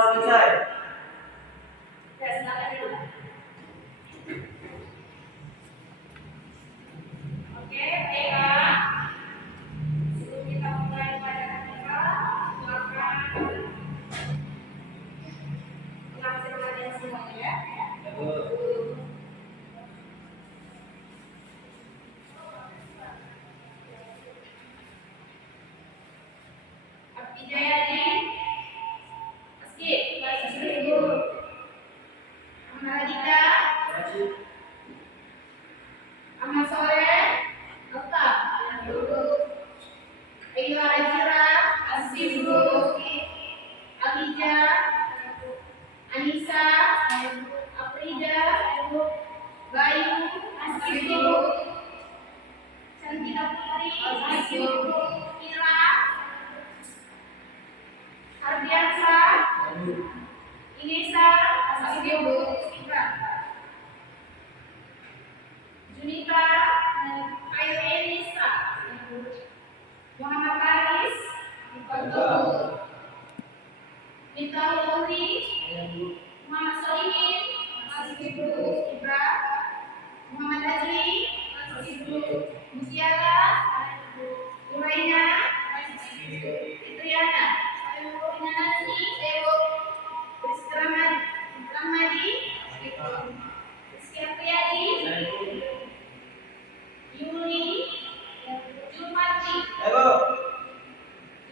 selesai. Ya, silakan dulu. Oke, baiklah. Sebelum kita mulai pelajaran kita, silakan mengambil perhatian semuanya ya. Abdijayadi, Meski, Ibu, Amaradita, Ahmad Sore, Dokter, Ayu Ajira, Asibu, Alija, Anissa, Afrida, Bayu, Asibu, Cantika Putri, Asibu, Mila, Ardiansa, Inesa, Asibu, Ibra, Junita, Kairunisa, Muhammad Faris, Mita Luri, Muhammad Solihin, Asibu, Ibra, Muhammad Azri, Asibu, Musiala, Uraina, Fitriana, Inanasi, Ramadi, Rizky Apriyadi, Yuli, Jumati,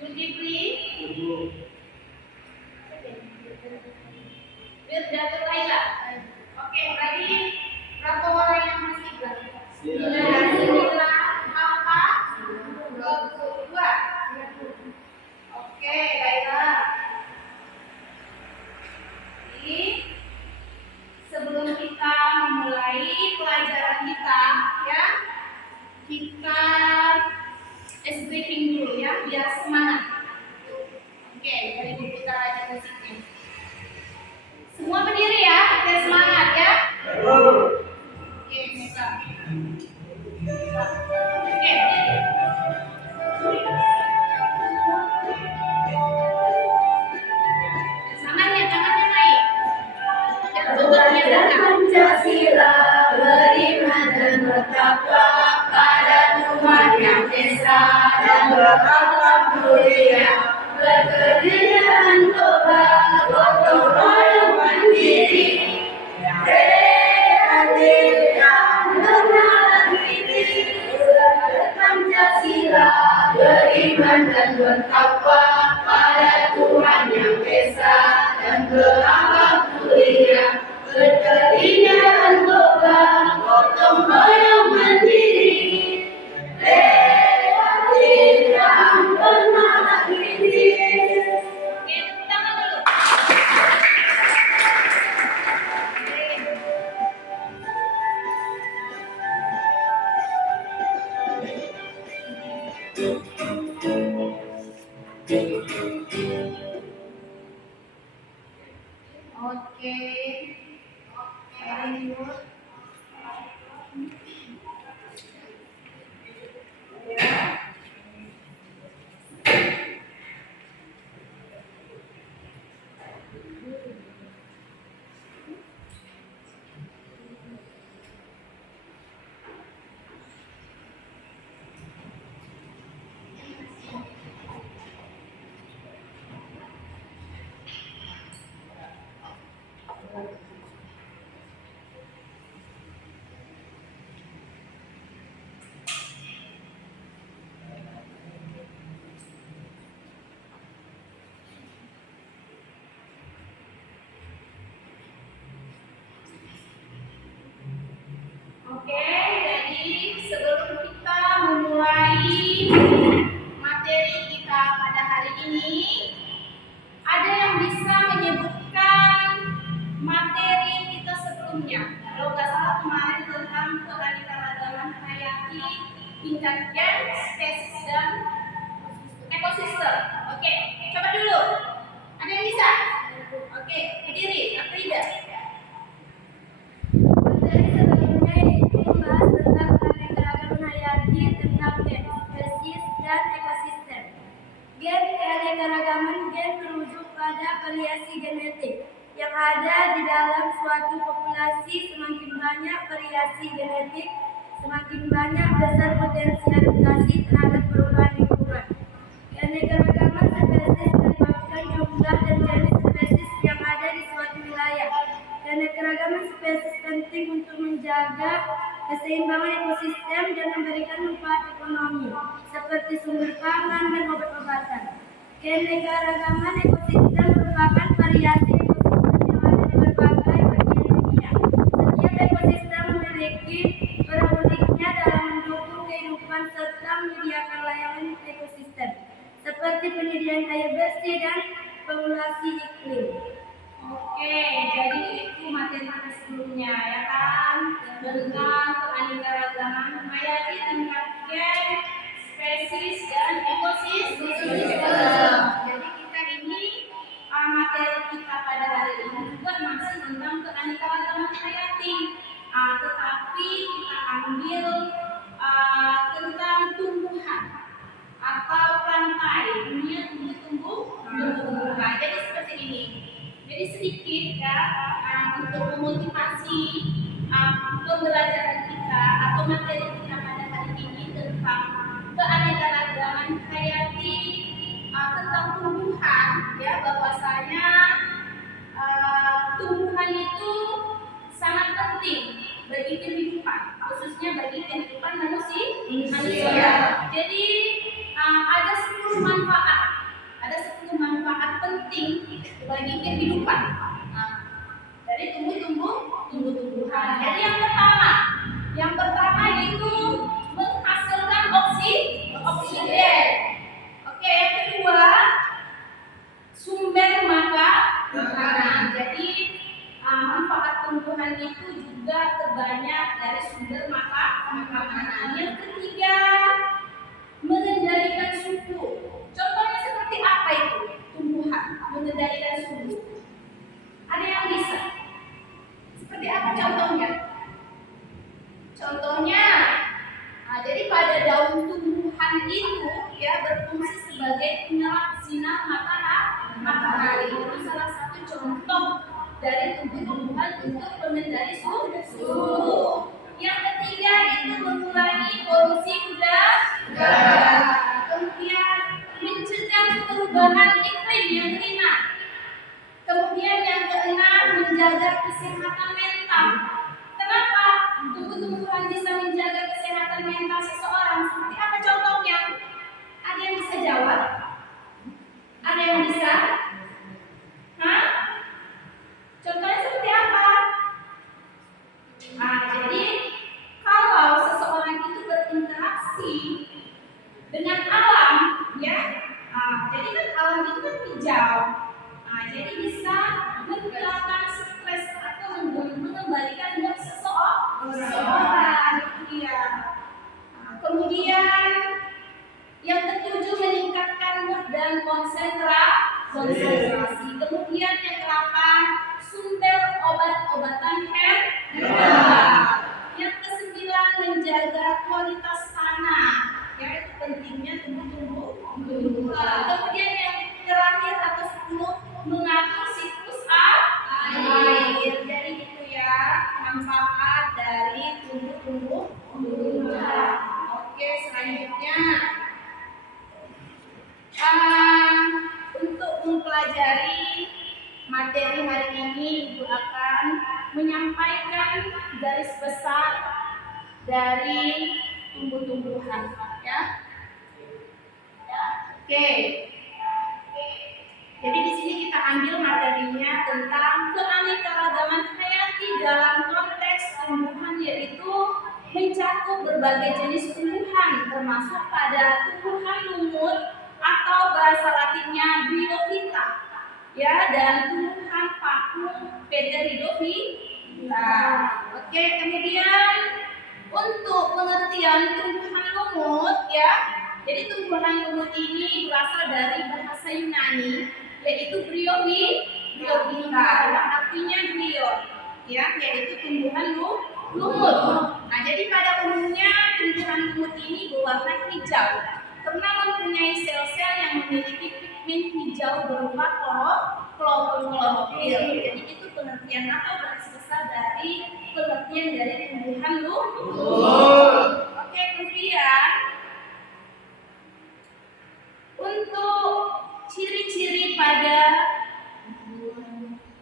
Zulkifli, Wirdatul Laila. Oke, tadi berapa orang yang masih belajar? 9, 22. Oke, baiklah. Jadi, sebelum kita memulai pelajaran kita, ya, kita ice breaking dulu ya, biar semangat. Oke, dari putar aja musiknya. Semua berdiri ya, biar semangat ya. Oke, bisa. Oke, berdiri. Tangannya naik. Pancasila beriman dan bertakwa pada Tuhan Yang Esa dan berakhlak mulia, berkegiatan toba, gotong royong mandiri, kreatif dan bernalar kritis. Pancasila beriman dan bertakwa pada Tuhan Yang Esa dan berakhlak mulia, berkegiatan toba, gotong royong mandiri, kreatif dan bernalar kritis. Oke, tepuk tangan dulu. Oke. Lanjut. Oke, jadi sebelum kita memulai materi kita pada hari ini, ada yang bisa menyebutkan materi kita sebelumnya. Kalau nggak salah kemarin tentang keanekaragaman hayati, tingkat gen, spesies dan ekosistem. Oke, coba dulu. Ada yang bisa? Oke, berdiri, Afrida. Materi sebelumnya yaitu membahas tentang keanekaragaman hayati, tentang gen, spesies, dan ekosistem. Gen keanekaragaman gen merujuk pada variasi genetik genetik yang ada di dalam suatu populasi. Semakin banyak variasi genetik, semakin banyak besar potensi adaptasi terhadap perubahan lingkungan. Keanekaragaman spesies menyebabkan jumlah dan jenis spesies yang ada di suatu wilayah. Keanekaragaman spesies penting untuk menjaga keseimbangan ekosistem dan memberikan manfaat ekonomi seperti sumber pangan dan obat-obatan. Keanekaragaman ekosistem merupakan variasi ekosistem yang ada di berbagai bagian dunia. Setiap ekosistem memiliki peran uniknya dalam mendukung kehidupan serta menyediakan layanan ekosistem seperti penyediaan air bersih dan regulasi iklim. Oke, jadi itu materi sebelumnya ya kan, tentang keanekaragaman hayati tingkat gen, spesies dan ekosistem. Jadi kita ini materi kita pada hari ini juga masih tentang keanekaragaman hayati, tetapi kita ambil tentang tumbuhan atau rantai dunia tumbuh-tumbuhan. Jadi seperti ini. Jadi sedikit ya untuk memotivasi pembelajaran kita atau materi kita pada hari ini tentang keanekaragaman hayati, tentang tumbuhan ya, bahwasanya tumbuhan itu sangat penting bagi kehidupan, khususnya bagi kehidupan manusia. Jadi ada 10 manfaat. Ada 10 manfaat penting bagi kehidupan dari tumbuh-tumbuhan. Jadi yang pertama itu menghasilkan oksigen. Oke, yang kedua sumber makanan. Jadi manfaat tumbuhan itu juga terbanyak dari sumber makanan. Yang ketiga mengendalikan suhu. Contohnya seperti apa itu? Tumbuhan mengendalikan suhu. Ada yang bisa? Seperti apa contohnya? Contohnya, jadi pada daun tumbuhan itu ya berfungsi sebagai penyerap sinar matahari. Itu salah satu contoh dari tumbuh-tumbuhan untuk mengendali suhu. Yang ketiga itu mengurangi polusi udara. Kemudian mencegah perubahan iklim yang ringan. Kemudian yang keenam menjaga kesehatan mental. Kenapa tumbuh-tumbuhan bisa menjaga kesehatan mental seseorang? Seperti apa contohnya? Ada yang bisa jawab? Ada yang bisa? Contohnya seperti apa? Jadi kalau seseorang itu berinteraksi dengan alam, ya, jadi kan alam itu kan hijau, jadi bisa menghilangkan stres atau mengembalikan mood seseorang, ya. Kemudian yang ketujuh meningkatkan mood dan konsentrasi. Kemudian yang ke-8 sumber obat-obatan herbal. Yang ke-9 menjaga kualitas tanah. Ya, itu pentingnya tumbuh-tumbuhan. Kemudian yang terakhir atau 10 mengatur siklus air. Jadi gitu ya manfaat dari tumbuh-tumbuhan. Oke, selanjutnya untuk mempelajari materi hari ini, Ibu akan menyampaikan garis besar dari tumbuh-tumbuhan, ya. Oke. Jadi di sini kita ambil materinya tentang keanekaragaman hayati dalam konteks tumbuhan, yaitu mencakup berbagai jenis tumbuhan, termasuk pada tumbuhan lumut atau bahasa latinnya Bryophyta, ya, dan tumbuhan paku Pteridophyta. Oke, kemudian untuk pengertian tumbuhan lumut, ya, jadi tumbuhan lumut ini berasal dari bahasa Yunani, yaitu Bryophyta, yang artinya bryon, ya, yaitu tumbuhan lumut. Nah, jadi pada umumnya tumbuhan lumut ini berwarna hijau karena mempunyai sel-sel yang memiliki pigmen hijau berupa klorofil. Jadi itu pengertian atau garis besar dari pengertian dari tumbuhan lumut. Oke, kemudian untuk ciri-ciri pada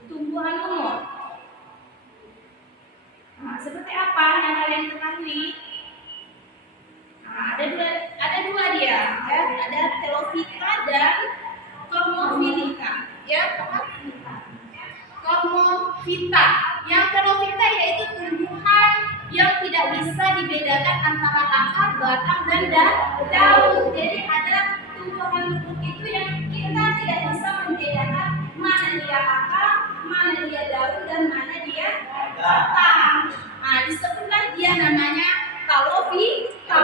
tumbuhan lumut. Nah, seperti apa yang kalian ketahui? Nah, ada dua dia, ya. Ada Pterophyta dan Cormophyta, ya. Cormophyta. Yang Pterophyta yaitu tumbuhan yang tidak bisa dibedakan antara akar, batang, dan daun. Jadi ada tumbuhan lumut itu yang kita tidak bisa membedakan mana dia akar, mana dia daun, dan mana dia batang. Nah, disebutlah dia namanya Pterophyta.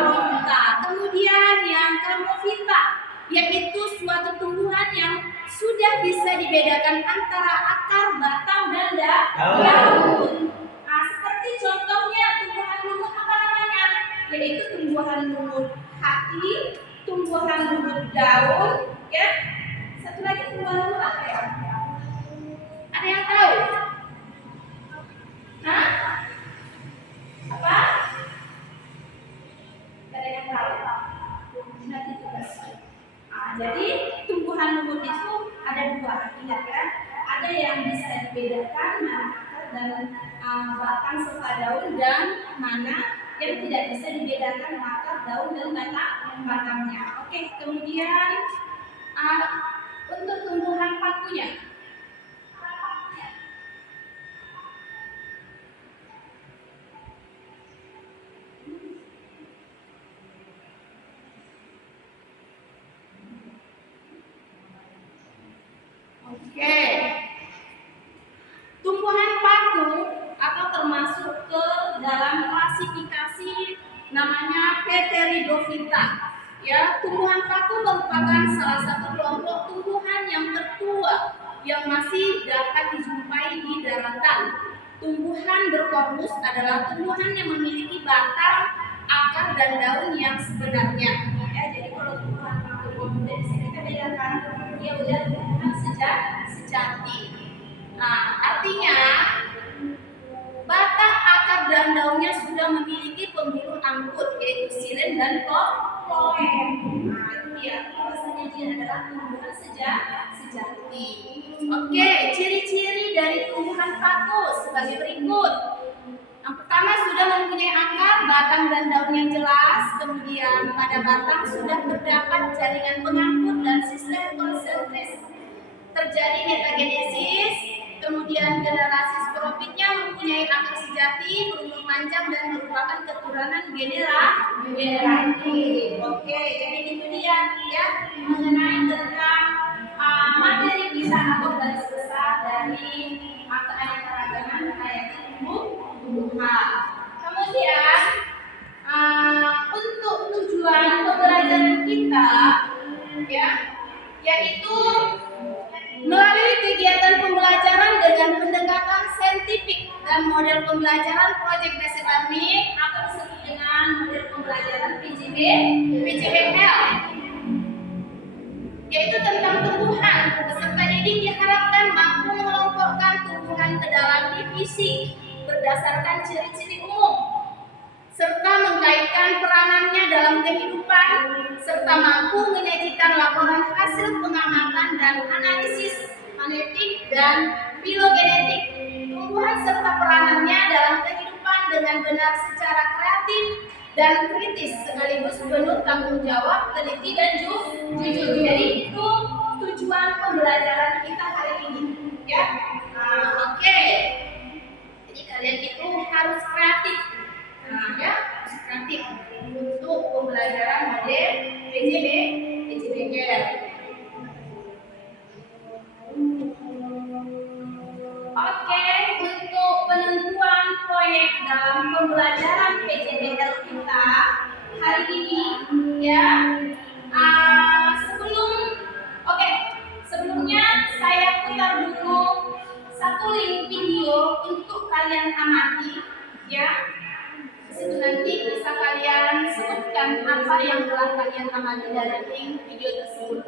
Kemudian yang Cormophyta yaitu suatu tumbuhan yang sudah bisa dibedakan antara akar, batang, dan daun. Nah, seperti contohnya tumbuhan lumut apa namanya? Yaitu tumbuhan lumut hati, tumbuhan lumut daun, ya. Satu lagi tumbuhan lumut apa ya? Ada yang tahu? Hah? Apa? Ada yang tahu? Nanti tugas. Jadi tumbuhan lumut itu ada dua, ingat ya. Ada yang bisa dibedakan mana akar dan batang serta daun, dan mana yang tidak bisa dibedakan akar, daun, dan batangnya. Oke, kemudian untuk tumbuhan pakunya. Oke, tumbuhan paku atau termasuk ke dalam klasifikasi namanya Pteridophyta. Ya, tumbuhan paku merupakan salah satu kelompok tumbuhan yang tertua yang masih dapat dijumpai di daratan. Tumbuhan berkormus adalah tumbuhan yang memiliki batang, akar, dan daun yang sebenarnya. Ya, jadi kalau tumbuhan paku dari sini kita bedakan dia udah tumbuhan sejati. Nah, artinya batang, akar, dan daunnya sudah memiliki pembuluh angkut yaitu silen dan floem. Nah, itu dia. Bahwasanya dia adalah tumbuhan sejati. Oke, ciri-ciri dari tumbuhan paku sebagai berikut. Yang pertama, sudah mempunyai akar, batang, dan daun yang jelas. Kemudian pada batang sudah terdapat jaringan pengangkut dan sistem konsentris. Terjadi metagenesis. Kemudian generasi sporofitnya mempunyai akar sejati, berumur panjang, dan merupakan keturunan generatif. Oke, jadi itu dia ya mengenai tentang materi kita atau garis besar dari keanekaragaman hayati tumbuhan. Kemudian untuk tujuan pembelajaran kita ya yaitu melalui kegiatan pembelajaran dengan pendekatan saintifik dan model pembelajaran project based learning atau disebut dengan model pembelajaran PJBL, yaitu tentang tumbuhan. Peserta didik diharapkan mampu mengelompokkan tumbuhan ke dalam divisi berdasarkan ciri-ciri umum, serta mengkaitkan peranannya dalam kehidupan, serta mampu menyajikan laporan hasil pengamatan dan analisis genetik dan filogenetik tumbuhan serta peranannya dalam kehidupan dengan benar secara kreatif dan kritis sekaligus penuh tanggung jawab, teliti, dan jujur. Jadi itu tujuan pembelajaran kita hari ini, ya. Oke. Jadi kalian itu harus kreatif. Ya, harus kreatif untuk pembelajaran model PJBL. Oke, untuk penentuan proyek dalam pembelajaran PJBL kita hari ini ya. Sebelumnya saya putar dulu satu link video untuk kalian amati ya. Situ nanti bisa kalian sebutkan apa yang telah kalian amati dari link video tersebut.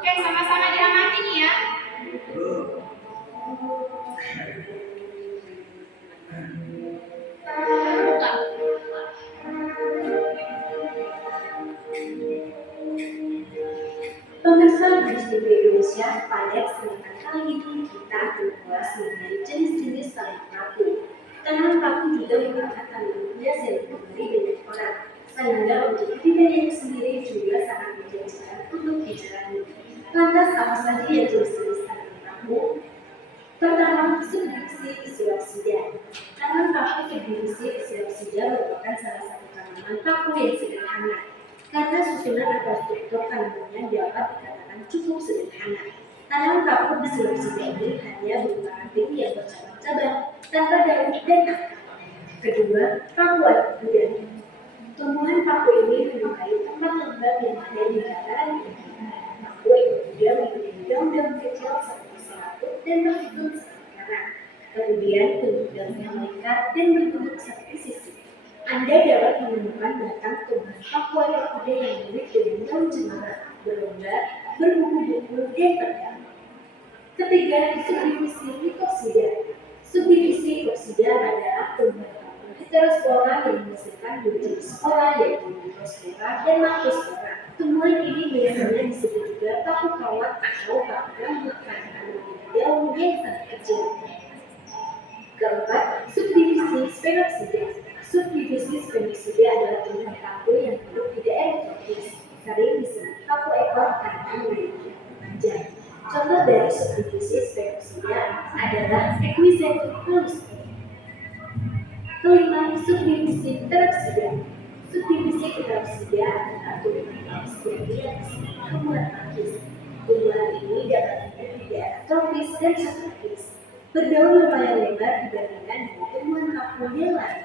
Oke, sama-sama diamati nih ya. Buka. Pemirsa Bridge TV Indonesia, pada kesempatan kali ini kita akan membahas mengenai jenis-jenis tanaman paku. Tanaman paku juga merupakan tanaman hias yang diberi banyak orang, sehingga untuk pribadinya sendiri juga sangat menjanjikan untuk dijalani. Lantas apa saja yang jenis-jenis tanaman paku? Pertama, subdivisi Psilocyida. Tanaman paku subdivisi Psilocyida merupakan salah satu tanaman paku yang sederhana. Karena susunan atau struktur tanamannya dapat dikatakan cukup sederhana. Tanaman paku Psilocyida ini hanya berupa ranting yang bercabang-cabang tanpa daun dan akar. Kedua, paku Adudan. Tumbuhan paku ini menyukai tempat lembab yang ada di dataran tinggi. Paku Adudan memiliki daun-daun kecil seperti selatut dan berbentuk seperti karang. Kemudian bentuk daunnya melingkar dan berbentuk seperti sisik. Anda dapat menemukan batang tumbuhan paku Adudan yang mirip dengan daun cemara, berlonggar, berbuku-buku, dan tegang. Ketiga, subdivisi Lycospora. Subdivisi Lycospora adalah tumbuhan paku heterospora yang menghasilkan dua jenis spora, yaitu Microspora dan Macrospora. Tumbuhan ini biasanya disebut juga paku kawat atau paku rambut karena memiliki daun yang sangat kecil. Keempat, subdivisi Sphaeroxida. Subdivisi Sphaeroxida adalah tumbuhan paku yang hidup di daerah tropis, sering disebut paku ekor karena memiliki rambut panjang. Contoh dari subdivisi Sphaeroxida adalah Equisetum palustre. Kelima, subdivisi Pteroxida. Subdivisi Pteroxida adalah tumbuhan paus yang disebut tumbuhan pakis. Tumbuhan ini dapat hidup di daerah tropis dan subtropis. Berdaun lumayan lebar dibandingkan dengan tumbuhan paku yang lain.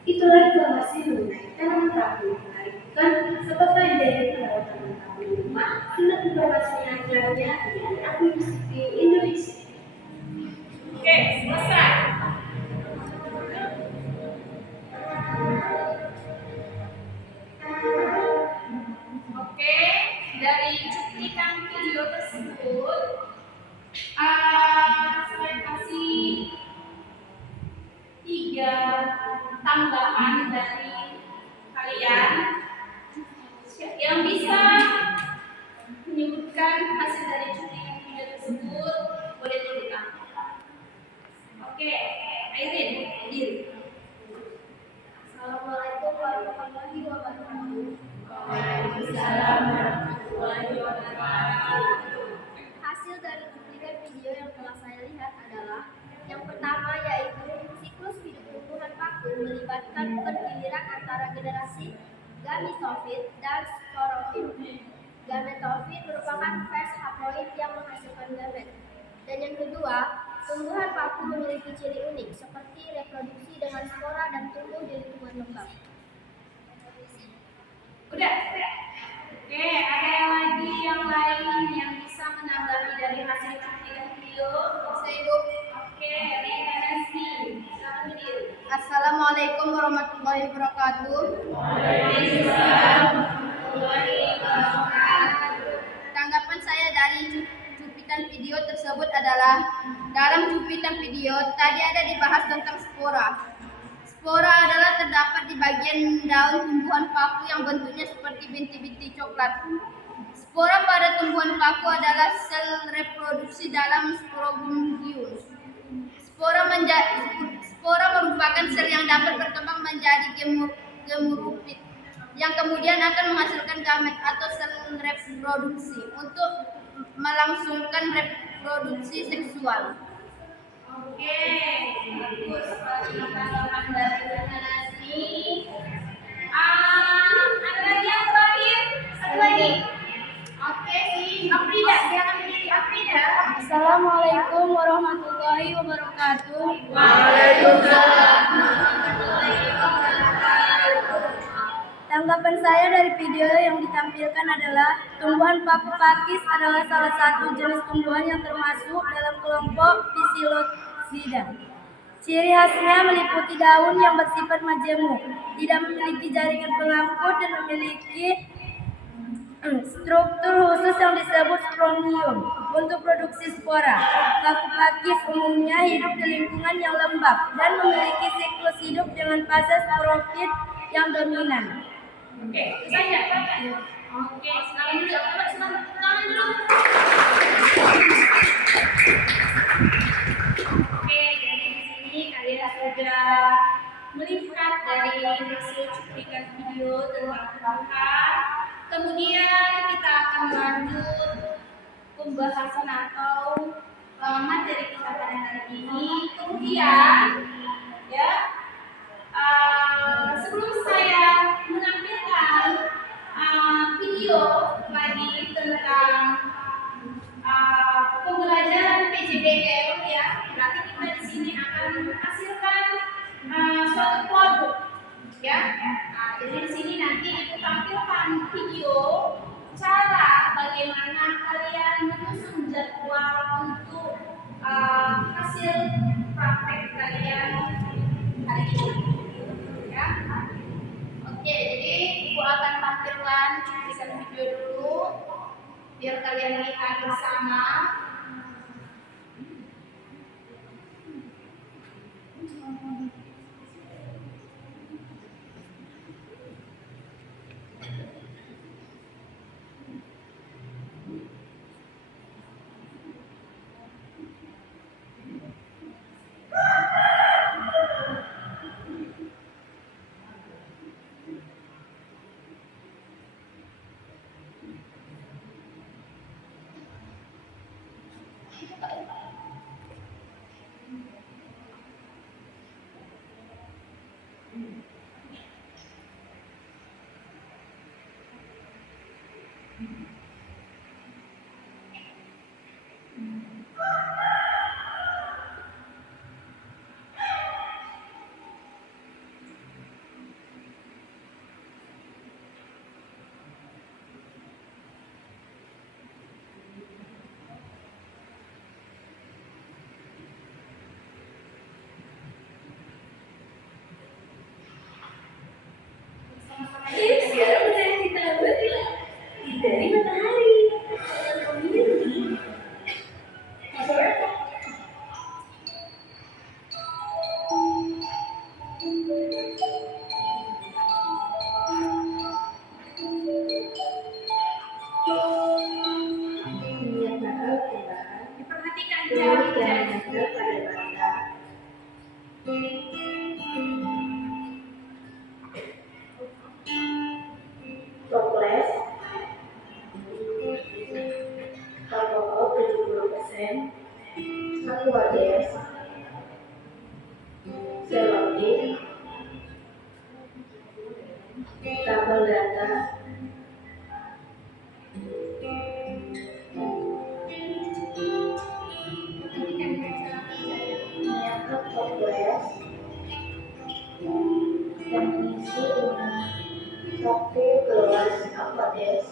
Itulah informasi mengenai tanaman paku yang menarik, bukan? Apakah Anda ingin merawat tanaman paku di rumah? Simak informasi yang lainnya di Bridge TV Indonesia. Oke, selesai. Oke, dari cuplikan video tersebut, saya kasih 3 tanggapan dari kalian yang bisa menyebutkan hasil dari cuplikan video tersebut. Boleh tulis tangan. Oke, Airin, diri. Assalamualaikum warahmatullahi wabarakatuh. Waalaikumsalam warahmatullahi wabarakatuh. Hasil dari cuplikan video yang telah saya lihat adalah yang pertama yaitu siklus hidup tumbuhan paku melibatkan pergiliran antara generasi gametofit dan sporofit. Gametofit merupakan fase haploid yang menghasilkan gamet. Dan yang kedua, tumbuhan paku memiliki ciri unik seperti reproduksi dengan spora dan tumbuh di lingkungan lembab. Udah. Oke, ada yang lagi yang lain yang bisa menanggapi dari hasil cuplikan video? Saya Ibu. Oke, Rina Nasri, silakan berdiri. Assalamualaikum warahmatullahi wabarakatuh. Waalaikumsalam warahmatullahi wabarakatuh. Tanggapan saya dari cuplikan video tersebut adalah dalam cuplikan video tadi ada dibahas tentang spora. Spora adalah terdapat di bagian daun tumbuhan paku yang bentuknya seperti bintik-bintik coklat. Spora pada tumbuhan paku adalah sel reproduksi dalam Sporongium. Spora merupakan sel yang dapat berkembang menjadi gemuropit, yang kemudian akan menghasilkan gamet atau sel reproduksi untuk melangsungkan reproduksi seksual. Oke, bagus tanggapan dari Rina Nasri. Ada lagi yang terakhir? Satu lagi. Oke, si Afrida, silakan berdiri. Afrida. Assalamualaikum warahmatullahi wabarakatuh. Waalaikumsalam warahmatullahi wabarakatuh. Tanggapan saya dari video yang ditampilkan adalah tumbuhan paku pakis adalah salah satu jenis tumbuhan yang termasuk dalam kelompok Psilocyida. Ciri khasnya meliputi daun yang bersifat majemuk, tidak memiliki jaringan pengangkut dan memiliki Struktur khusus yang disebut spromium untuk produksi spora. Pakis umumnya hidup di lingkungan yang lembab dan memiliki siklus hidup dengan fase sporofit yang dominan. Oke, itu saja. Oke, sekarang dulu. Tangan dulu. Oke, jadi di sini kalian sudah melihat dari hasil cuplikan video tentang tumbuhan. Kemudian kita akan lanjut pembahasan atau materi kita pada hari ini. Kemudian, ya, sebelum saya menampilkan video lagi tentang pembelajaran PJBL, ya, berarti kita di sini akan menghasilkan suatu produk, ya. Jadi di sini nanti aku tampilkan video cara bagaimana kalian menyusun jadwal untuk hasil praktek kalian hari ini, ya. Oke, jadi Ibu akan tampilkan cuplikan video dulu biar kalian lihat bersama. Sekarang saya kita berilah dari matahari. Masyarakat. Diperhatikan Jangan jari-jari. pada mata. Toples alkohol 70%, Aquades, Celotin, tabel data, menyangkut toples dan mengisi dengan satu gelas Aquades.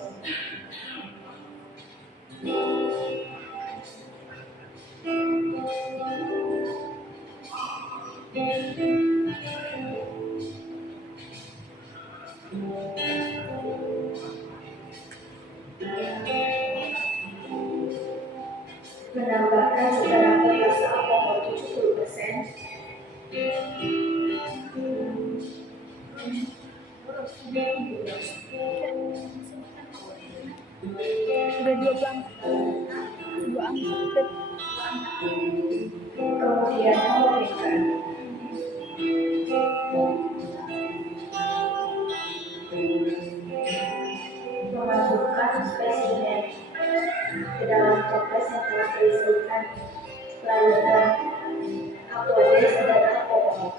Menambahkan beberapa rasa alkohol 70%, Udah dua angka. kemudian memberikan memasukkan spesimen ke dalam toples yang telah diisikan, lalukan Aquades dan alkohol.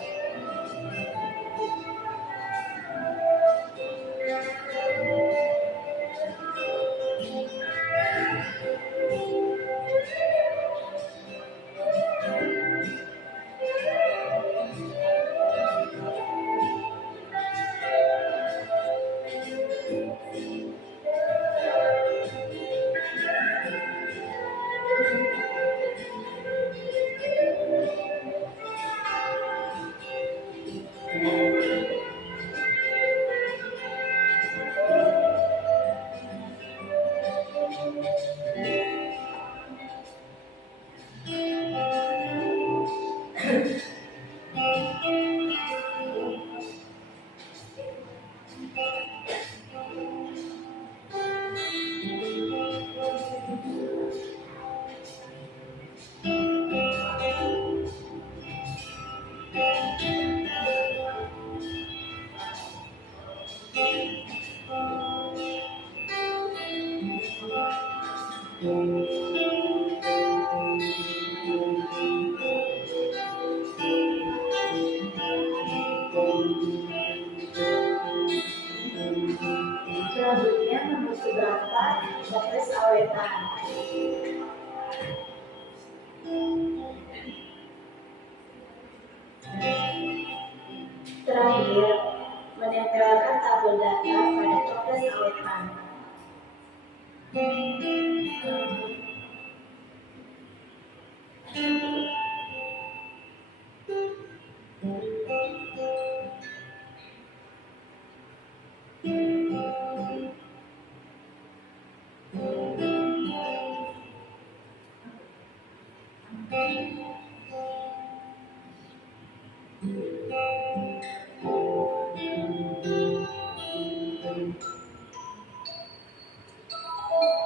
Selanjutnya nomor seberapa toples awetan. Terakhir, menempelkan tabel data pada toples awetan.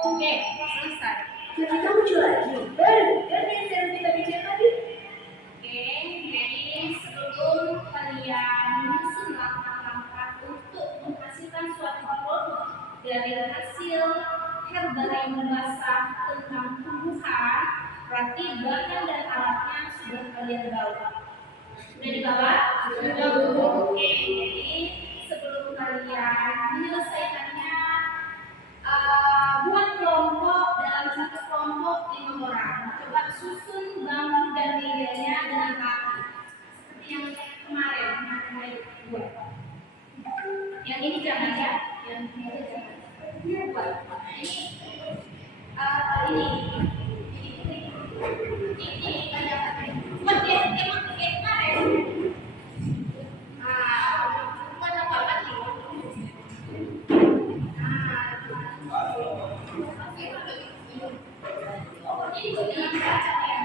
Oke, selesai. Kita muncul lagi. Baru, kan yang saya kita bicara tadi. Oke, jadi sebelum kalian menyusun langkah-langkah untuk menghasilkan suatu produk dari hasil herbarium basah tentang tumbuhan, berarti bahan dan alatnya sudah kalian bawa. Sudah dibawa? Sudah. Oke, jadi sebelum kalian menyelesaikannya, buat kelompok dalam satu kelompok 5 orang. Coba susun bangku dan mejanya dengan rapi, seperti yang kemarin buat. Yang ini jangan ya, yang ini jangan. Buat ini banyak. Buat yang kemarin. Buat apa lagi? Ini juga baca ya.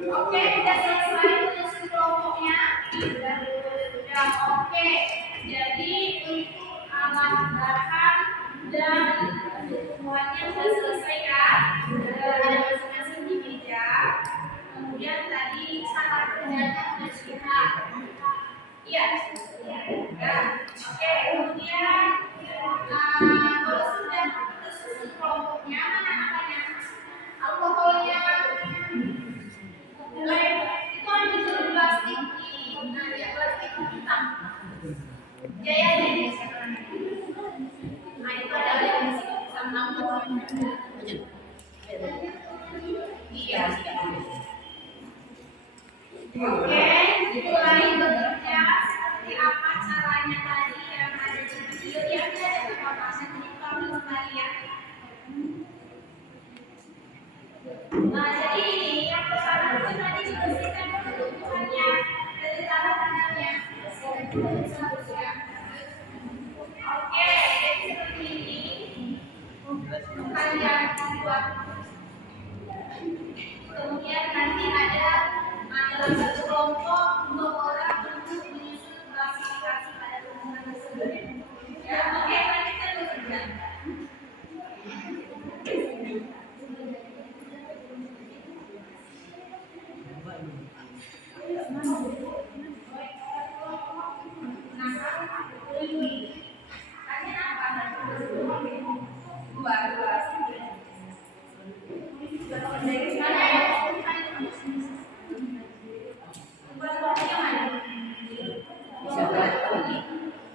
Oke, udah selesai menyusun kelompoknya. Sudah oke. Jadi untuk alat bahan dan semuanya sudah selesai kan? Sudah ada masing-masing di meja. Kemudian tadi cara kerjanya sudah siap. Iya. Oke. Kemudian kalau sudah tersusun kelompoknya, mana apanya? Alkoholnya. Itu ada di dalam plastik. Nah, ya plastik hitam. Jaya ini. Nah, itu ada yang di sini sama iya. Oke, mulai bekerja seperti apa caranya tadi yang ada di video ya, ada beberapa ini kami kembali ya. Nah, jadi ini yang pertama itu tadi bersihkan dulu tubuhannya dari tangan-tangannya, bersihkan dulu seharusnya. Oke, jadi seperti ini. Kalian buat. Kemudian nanti ada satu kelompok untuk orang untuk menyusun klasifikasi pada tumbuhan tersebut. Ya, oke, lanjutkan bekerja.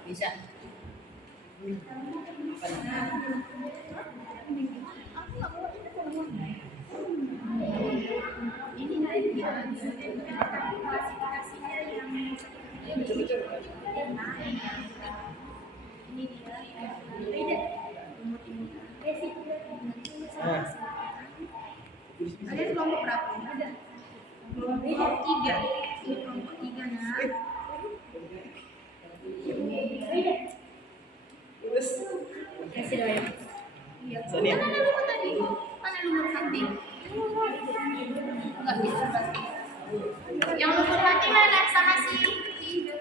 Bisa. Ada kelompok berapa? Ada kelompok 3. Ini kelompok 3 nah. Iya. Mana lumut tadi? Mana lumut hati? Enggak bisa berarti. Yang lumut hati mana sama si Rina.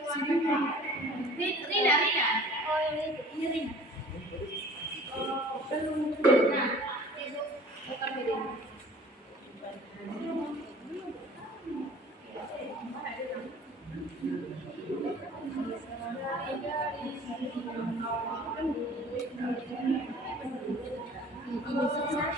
Oh, ini Rina. Nah, itu bukan Rina. Itu kelompok berapa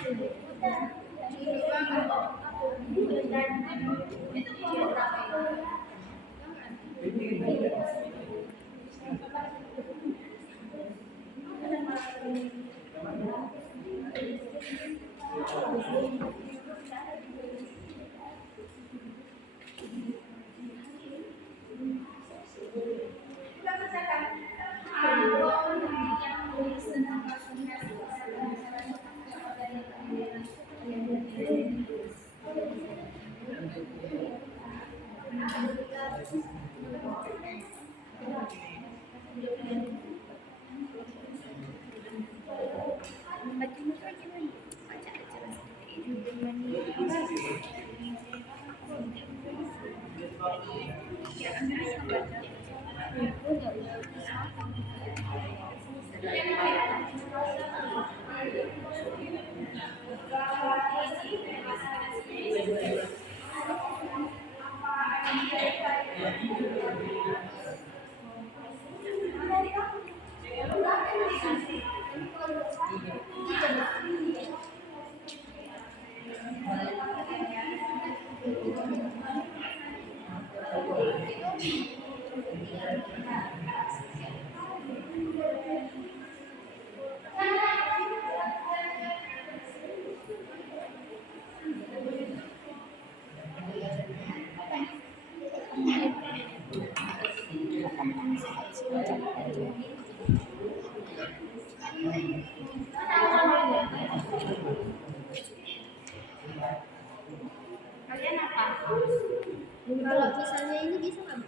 Kalian apa? Kalau misalnya ini bisa nggak?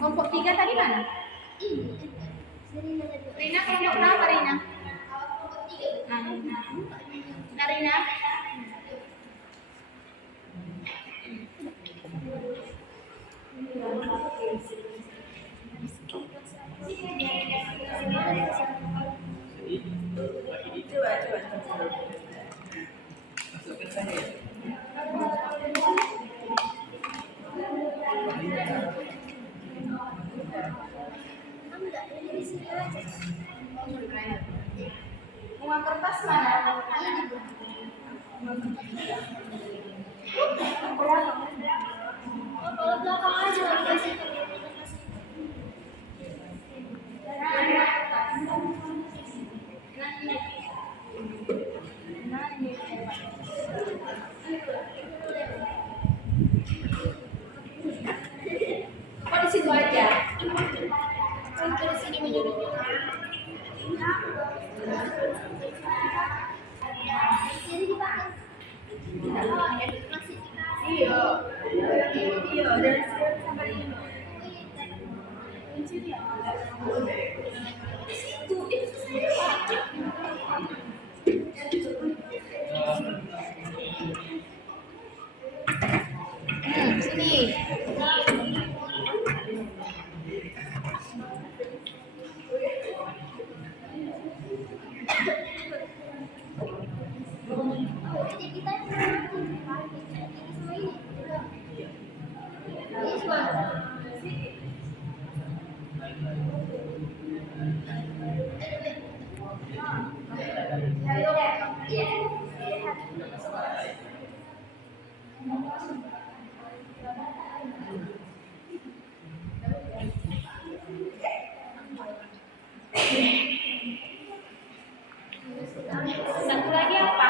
Kelompok 3 tadi mana? Rina kelompok berapa Rina? Zainab. Bunga kertas mana? Kalau belakang aja lagi kasih. Oh di situ aja. Di sini menyuruh. Sini dipakai. Iya. Iya, dari sini sampai ini. Situ, itu saya. Sini. Jadi kita semua ini. Ini semua. Satu lagi apa?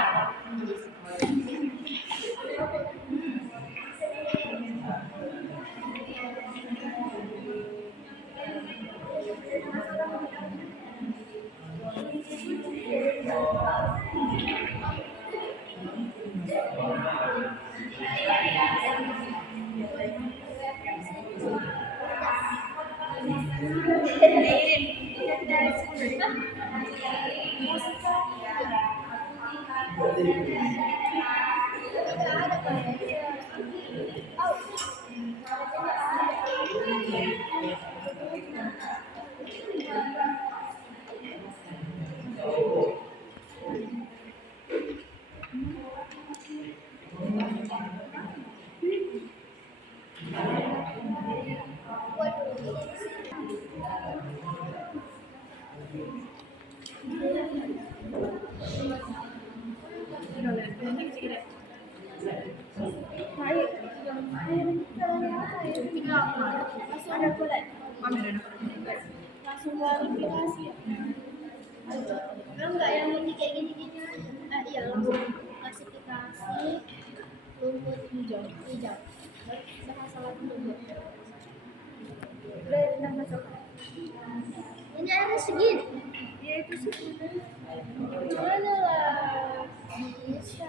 Ada kulit. Langsung klarifikasi. Enggak yang ini kayak gini-gini aja. Iya langsung klasifikasi rumput hijau. Salah dulu. Ini ada segini. Ya itu sih. Mana lah? Bisa.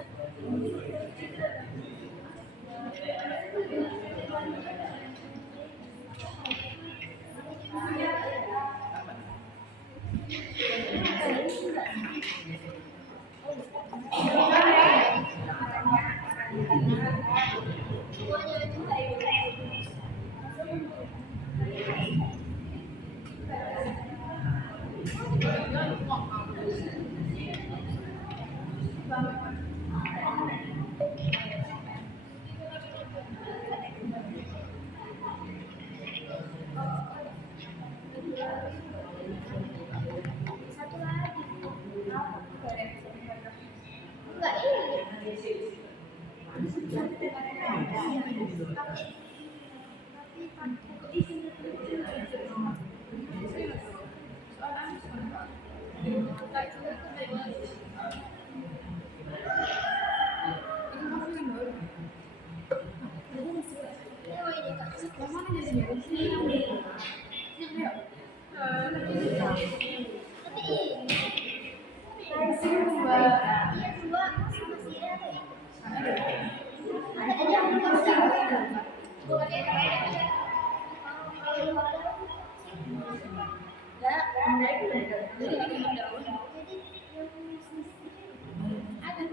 Satu lagi. Enggak ini. Ada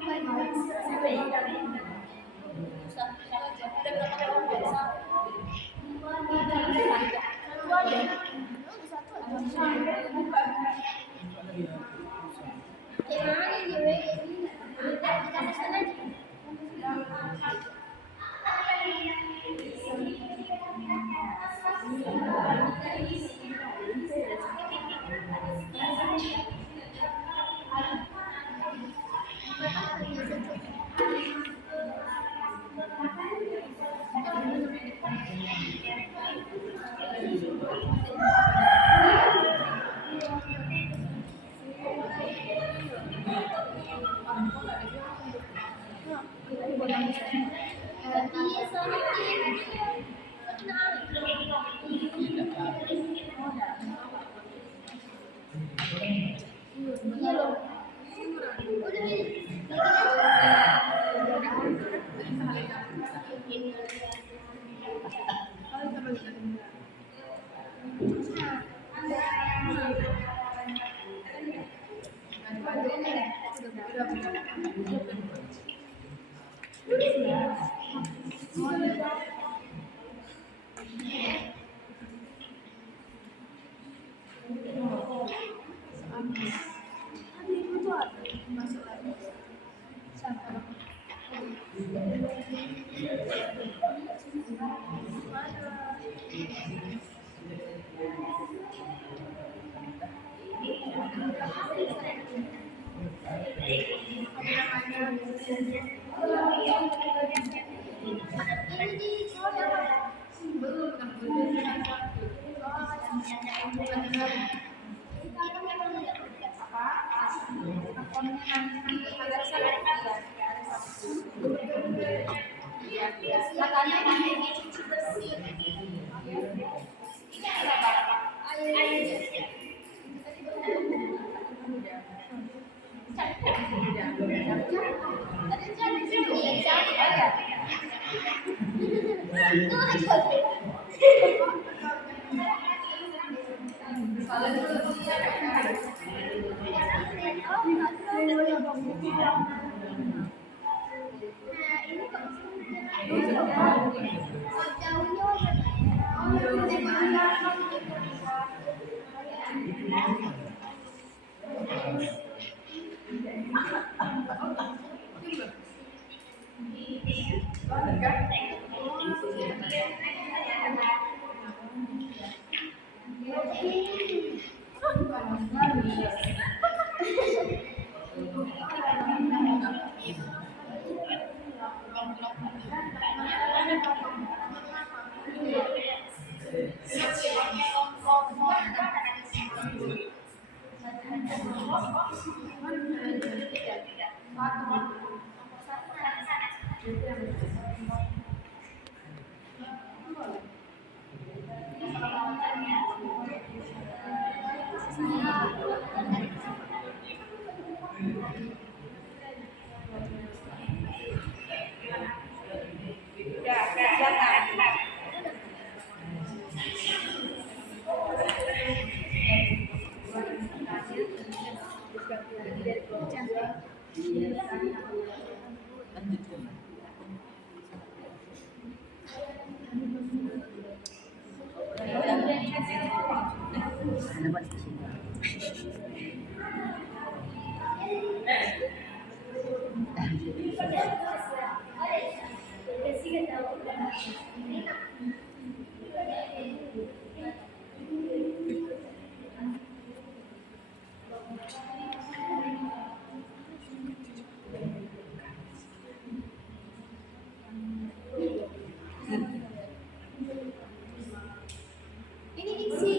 Ini isi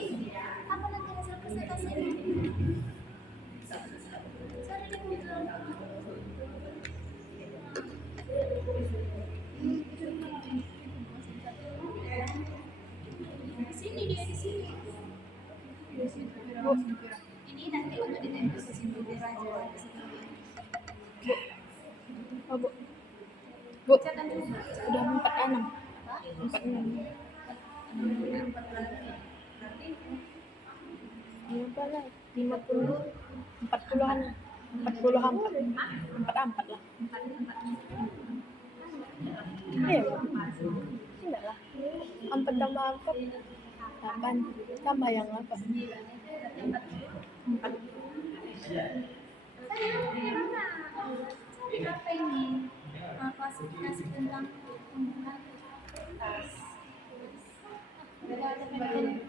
apa nanti hasil presentasinya? Saya ada di sini dia di sini. Ini nanti untuk ditempel di sini biar aja. Oh, Bu. Bu, Catat dulu. udah 46. 46. Berapa lah? 50, 40-an. 40-an. 44 lah. Iya, Bu. Enggak lah. 4 tambah 4. 8. Tambah yang apa? 4. Apa ini? Klasifikasi tentang pembunuhan tas. Ada pembagian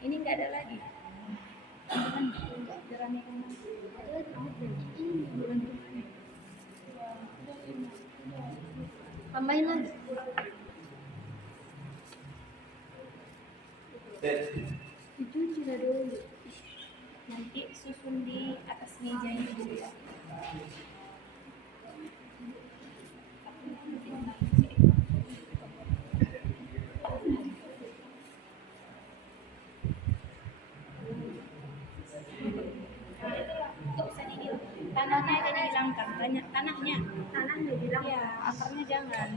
ini nggak ada lagi. Tambahin lagi. Itu sudah dulu. Nanti susun di atas meja ini dulu ya. Tanahnya aja dihilangkan, banyak tanahnya. Tanahnya bilang Ya, akarnya jangan.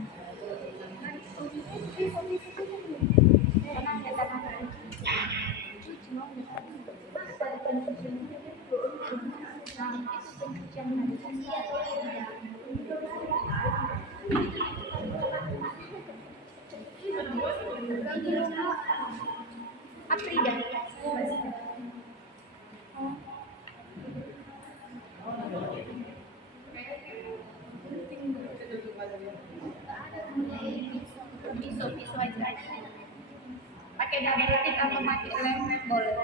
itu pencucian bersih atau tidak. Ini loh Aprida. Pisau aja. Pakai double tip atau pakai lem boleh.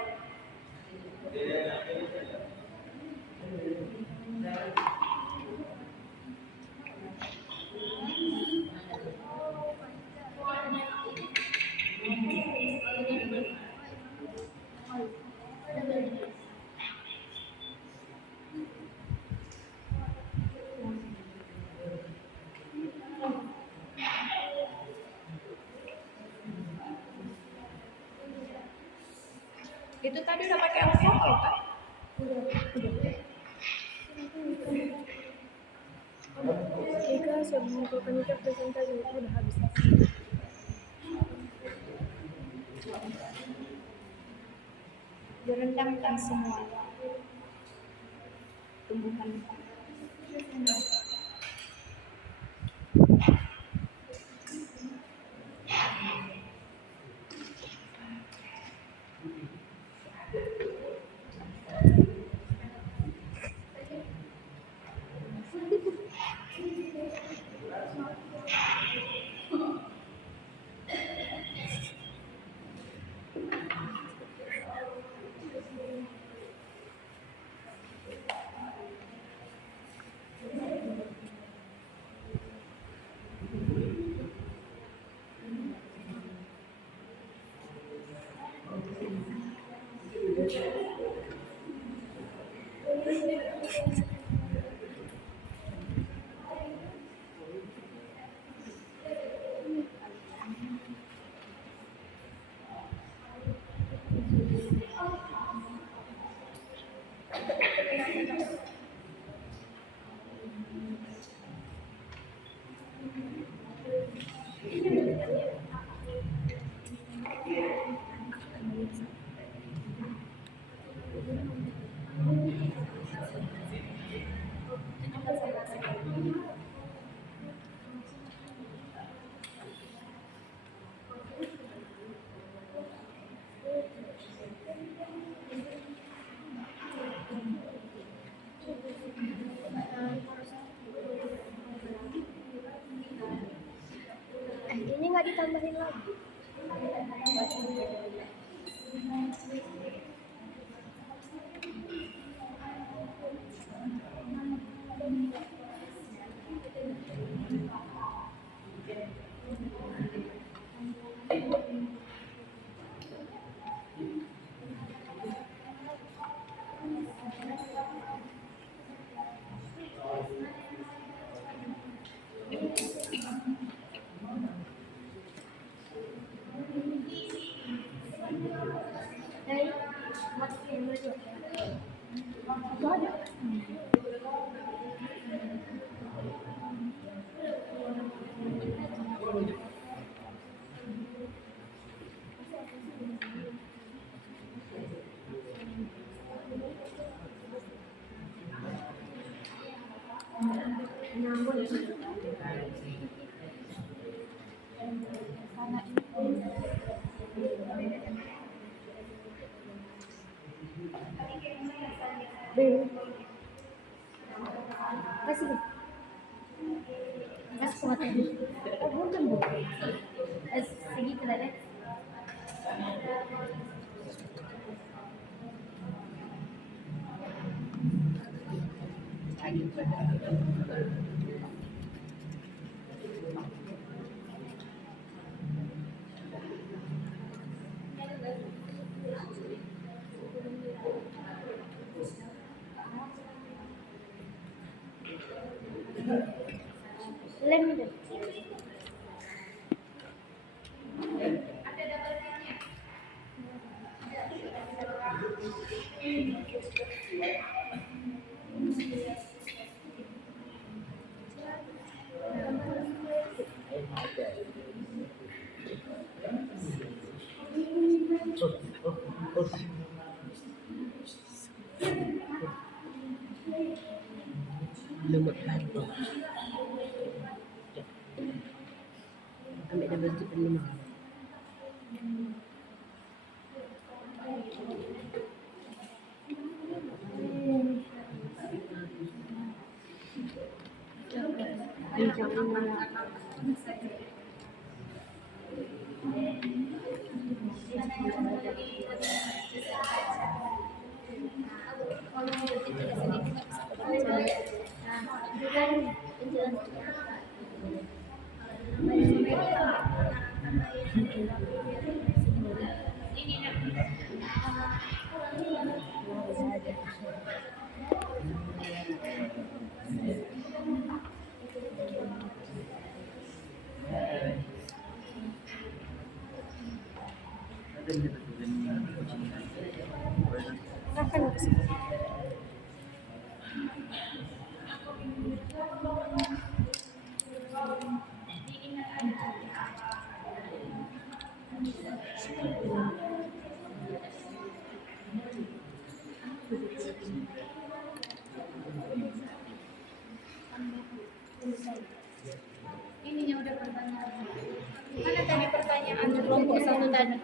Itu tadi udah pakai alkohol kan? Jika sebelum panitia presentasi itu udah habis. Direndamkan semua tumbuhan. Ini nggak ditambahin lagi. Kasih. Kasih kuat. Oh, bukan bu. Segi kelaret. Lem deh. Ambil double tip 5. Ininya udah pertanyaan. Mana tadi pertanyaan kelompok satu tadi?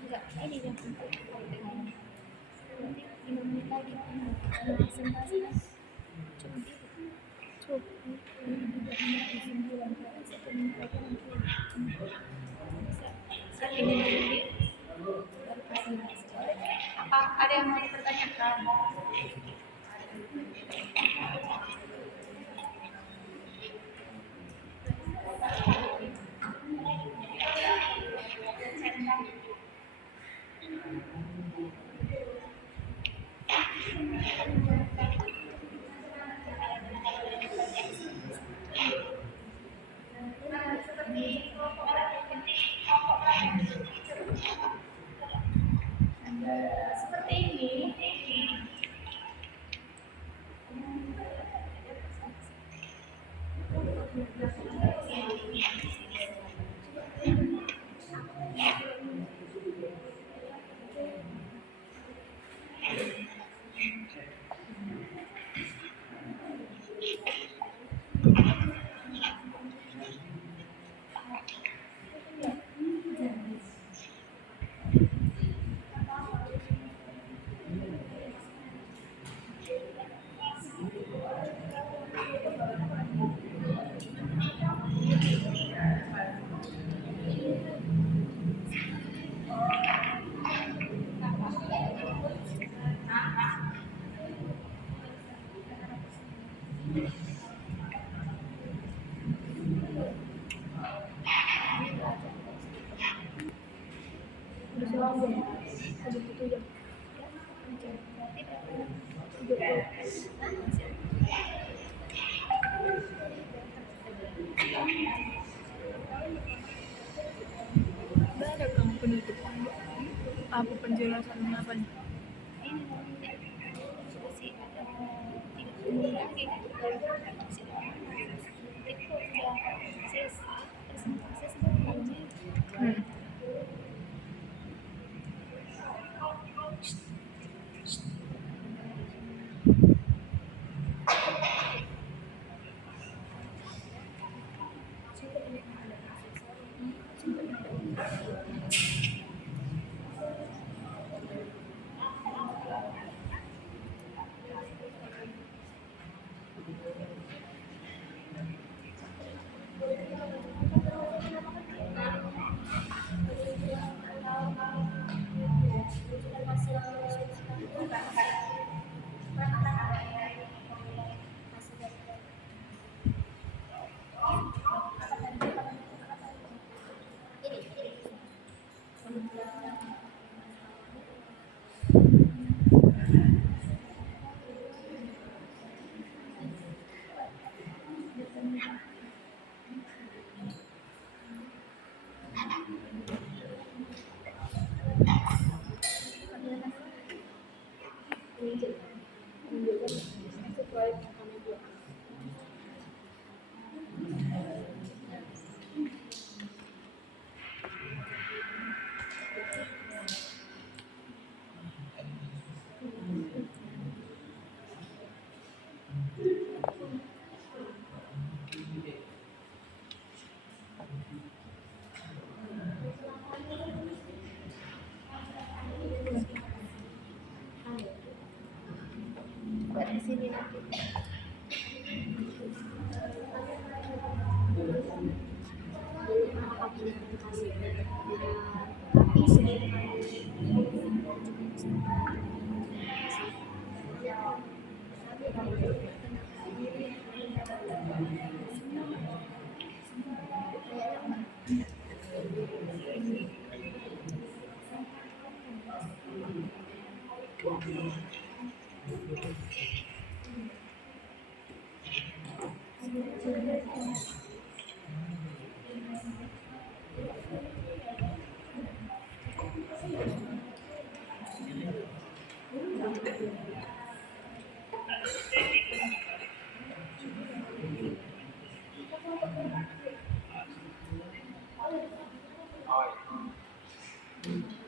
Enggak, ini yang 5 menit lagi presentasi kan. Apa ada yang mau dipertanyakan? Seperti ini. Ada kamu penutupan apa penjelasan apa nih? Hati.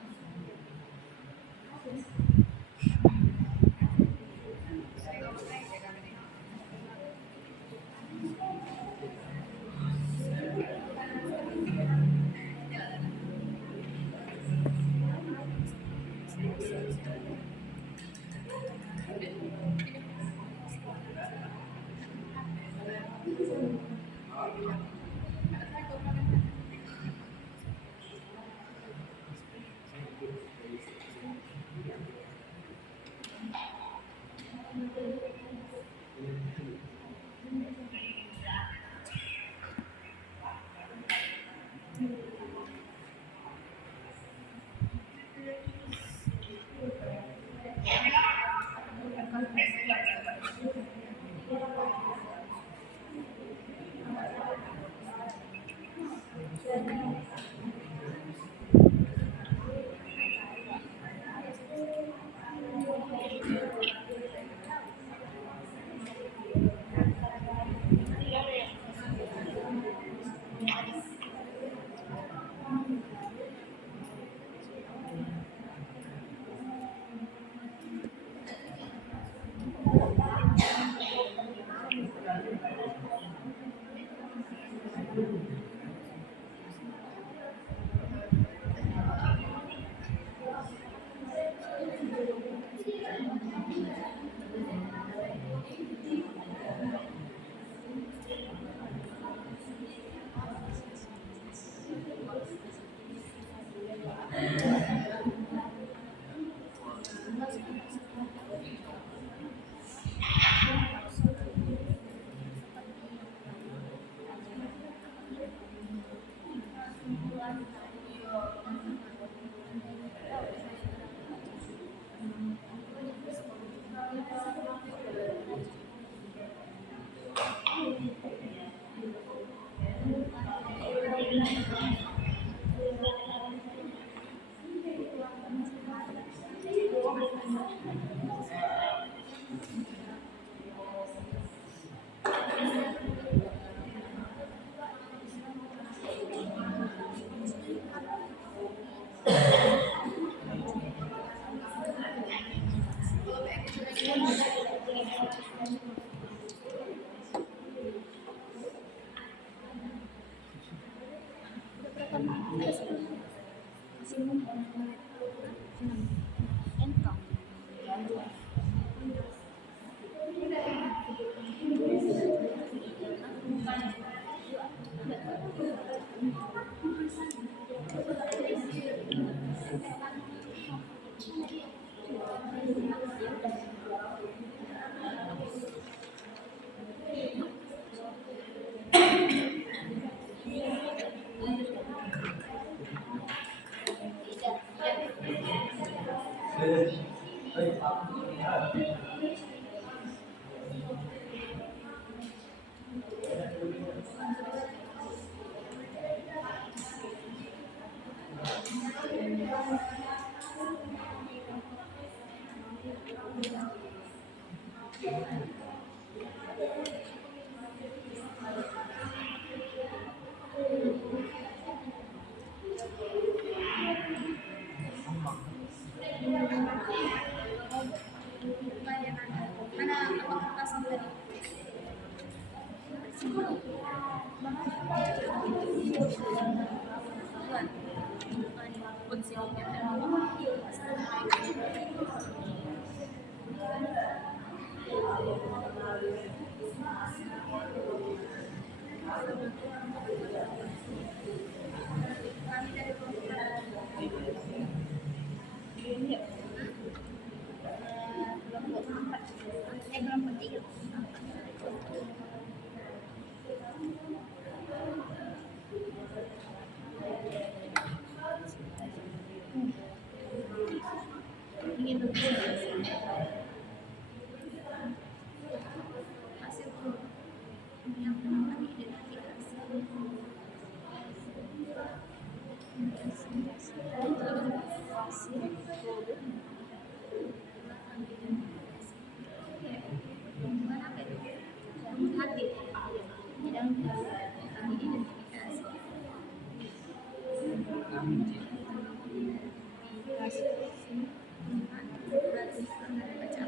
klasifikasi tumbuhan berarti ada baca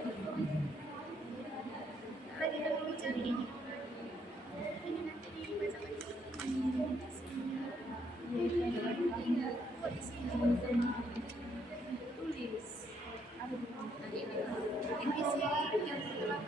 lagi kita mau cari ini nanti dibaca isinya tulis nanti ini isi yang telah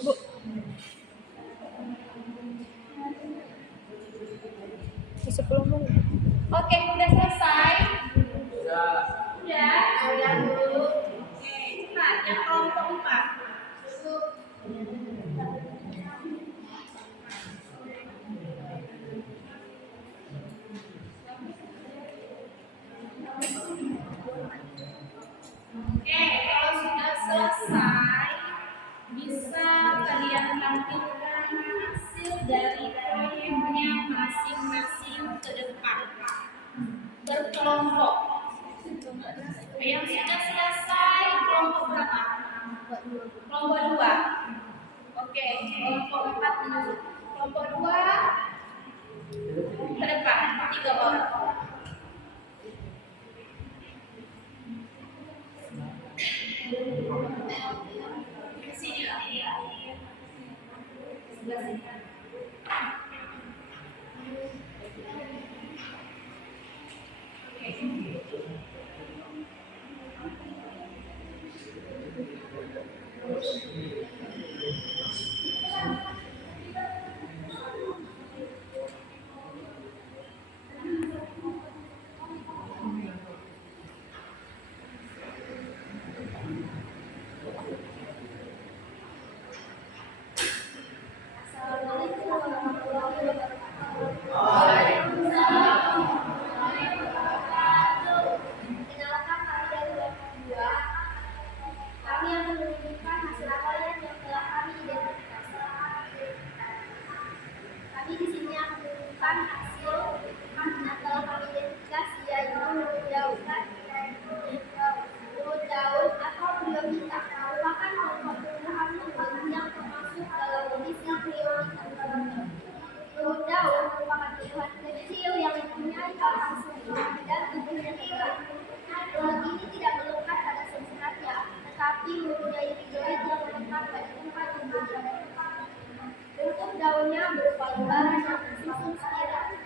Bu, 10 menit. Oke, udah selesai? Udah. Udah dulu. Oke, cepat. Yang kelompok 4. Oke, kalau sudah selesai, bisa kalian tampilkan hasil dari proyeknya masing-masing ke depan. Berkelompok. Yang sudah selesai kelompok berapa? Kelompok 2. Oke, kelompok 4 menuju. Kelompok 2 ke depan, 3 orang. Ke sini lah. Sebelah sini. Perkenalkan kami dari kelompok 2. Kami akan menunjukkan hasil rangkaian yang telah kami identifikasi. Kami di sini akan menunjukkan hasil yang telah kami identifikasi, yaitu lumut daun. Lumut daun atau Bryophyta merupakan kelompok tumbuhan lumut yang termasuk dalam kondisi prioritas. Lumut daun merupakan tumbuhan kecil yang mempunyai batang semu dan tubuhnya tegak. Lumut ini tidak melekat pada substratnya, tetapi mempunyai rizoid yang melekat pada tempat tumbuhnya. Bentuk daunnya berupa lembaran yang tersusun spiral.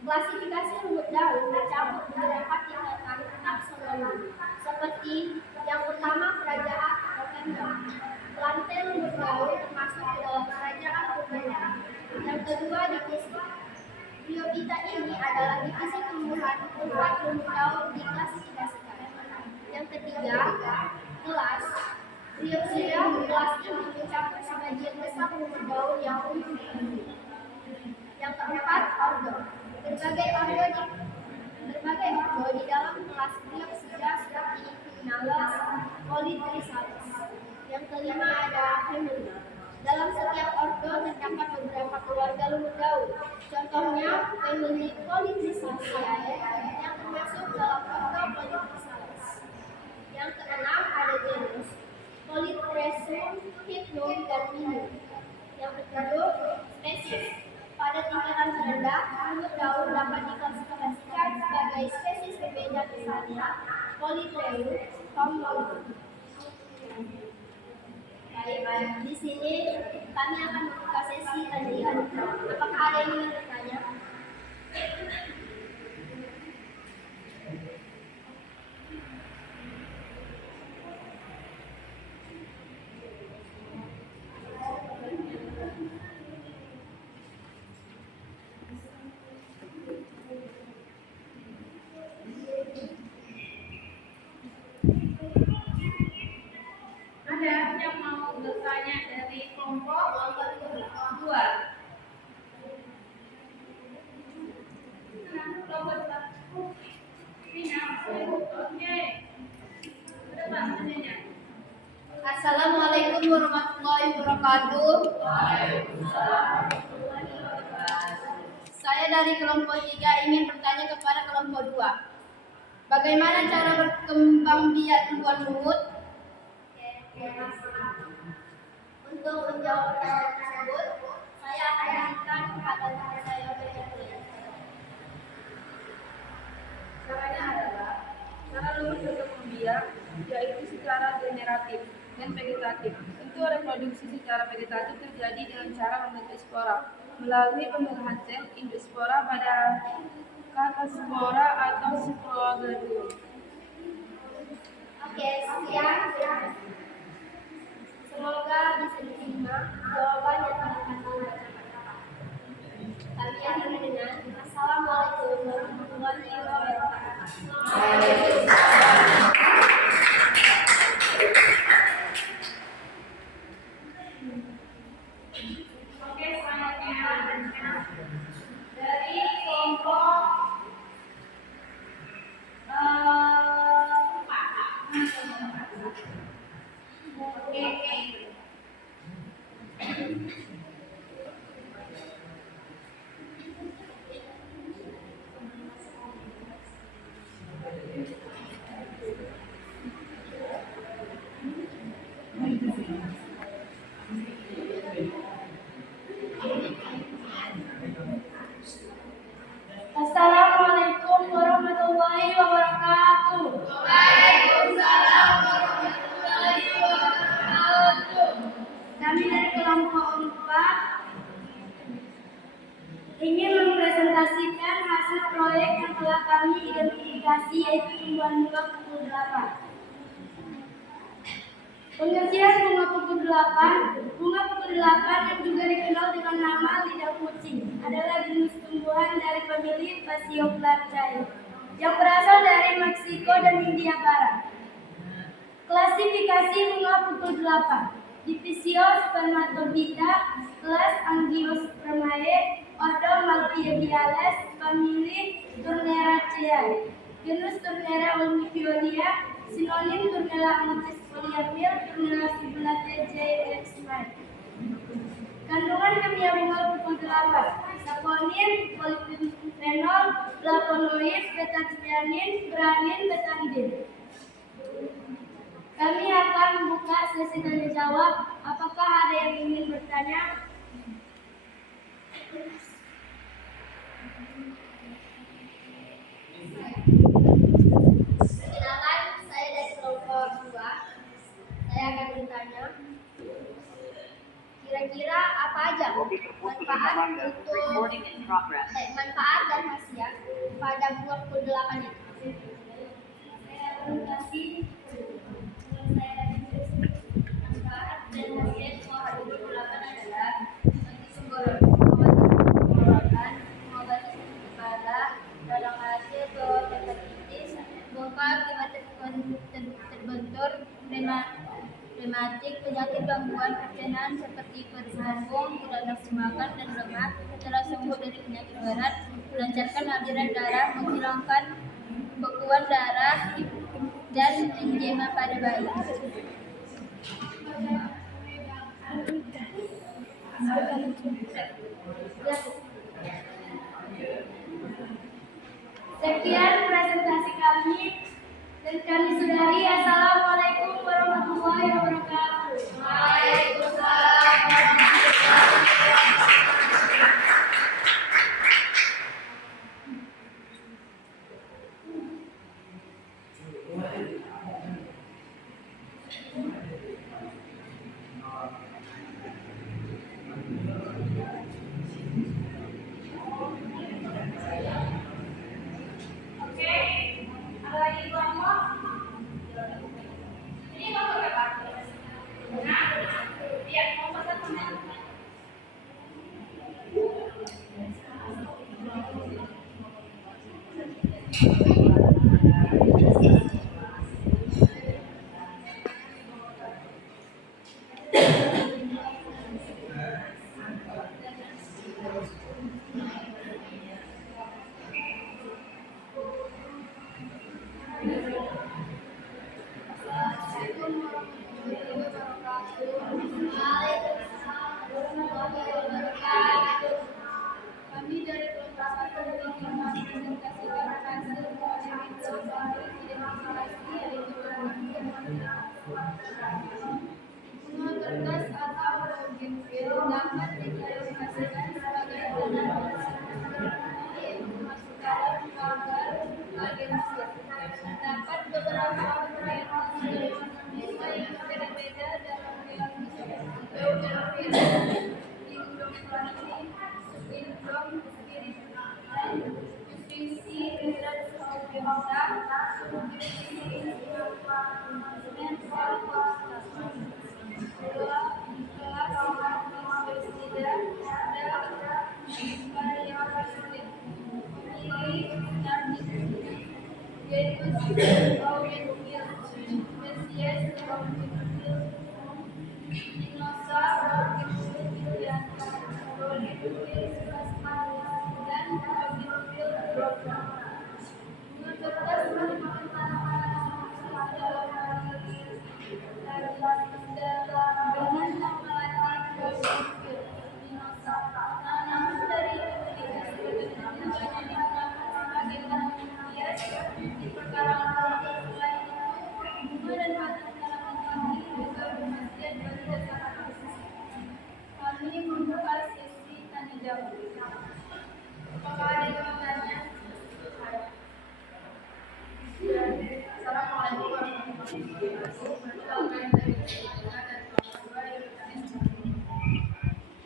Klasifikasi lumut daun tercakup beberapa tingkatan taksonomi, seperti yang pertama kerajaan Rotenda. Plantel lumut daun termasuk ke dalam kerajaan Rotenda. Yang kedua divisi. Bryophyta ini adalah divisi tumbuhan tempat lumut daun diklasifikasikan. Yang ketiga, kelas. Bryopsida kelas ini mencakup sebagian besar lumut daun yang umum. Yang keempat, ordo. Berbagai ordo di dalam kelas Bryopsida seperti Pinnalis, Polytrichalis. Yang kelima ada family. Dalam setiap ordo terdapat beberapa keluarga lumut daun. Contohnya family Polytrichaceae yang termasuk dalam ordo Polytrichalis. Yang keenam ada genus Polytrechum, Hypnum, dan Minum. Yang ketujuh spesies. Pada tingkatan terendah, lumut daun dapat diklasifikasikan sebagai spesies berbeda, misalnya Polytreum, Tom Molly. Baik, di sini kami akan membuka sesi kajian. Apakah ada yang ingin bertanya? bertanya dari kelompok 2. Kelompok 2. Oke. Assalamualaikum warahmatullahi wabarakatuh. Saya dari kelompok 3 ingin bertanya kepada kelompok 2. Bagaimana cara berkembang biak tumbuhan lumut? Untuk menjawab pertanyaan tersebut, saya akan berikan kepada teman saya berikutnya. Caranya adalah cara lumut berkembang biak yaitu secara generatif dan vegetatif. Untuk reproduksi secara vegetatif terjadi dengan cara membentuk spora melalui pembuahan sel endospora pada kataspora atau sporozoa. Oke, sekian. Semoga bisa diterima jawaban yang telah kami akhiri dengan Assalamualaikum warahmatullahi wabarakatuh. Oke, selanjutnya dari kelompok 4. Oke. Assalamualaikum warahmatullahi wabarakatuh. Waalaikumsalam warahmatullahi wabarakatuh. Kami dari kelompok 4 ingin mempresentasikan hasil proyek yang telah kami identifikasi, yaitu tumbuhan bunga pukul 8. Pengertian bunga pukul 8. Bunga pukul 8 yang juga dikenal dengan nama lidah kucing adalah jenis tumbuhan dari famili Phaseolariaceae yang berasal dari Meksiko dan Hindia Barat. Klasifikasi bunga pukul 8. Divisio spermatogita, kelas Angiospermae, ordo Malpighiales, famili Turneraceae, genus Turnera ulmifiolia, sinonim Turnera angutis poliamil, Turnera subulata J. X. Kandungan kimia bunga pukul 8: saponin, polifenol, flavonoid, beta-cyanin, granin, betadine. Kami akan membuka sesi tanya jawab. Apakah ada yang ingin bertanya? Silakan, saya dari kelompok 2. Saya akan bertanya. Kira-kira apa aja manfaat dan khasiat pada bunga pukul 8 itu? Manfaat dan khasiat bunga pukul 8 adalah anti mengobati sakit kepala, radang hasil hepatitis, bongkar terbentur, rematik, penyakit gangguan pencernaan seperti perut lambung, tidak nafsu makan dan lemak. Setelah sembuh dari penyakit berat, melancarkan aliran darah, menghilangkan bekuan darah dan enzima pada bayi. Sekian presentasi kami dan kami sudahi. Assalamualaikum warahmatullahi wabarakatuh. Waalaikumsalam warahmatullahi wabarakatuh. Oke, ada lagi kelompok? Ini kelompok berapa? Nah, iya, kelompok 1. warahmatullahi wabarakatuh. Kami dari kelompok 1 ingin mempresentasikan hasil project suatu identifikasi yaitu benua kertas atau bougainville dapat diklasifikasikan sebagai tanaman yang masuk dalam keluarga bougainville. Terdapat beberapa varietas jenis yang berbeda dalam bougainville. Kami membuka sesi tanya jawab. Apakah ada yang mau tanya? Assalamualaikum warahmatullahi wabarakatuh.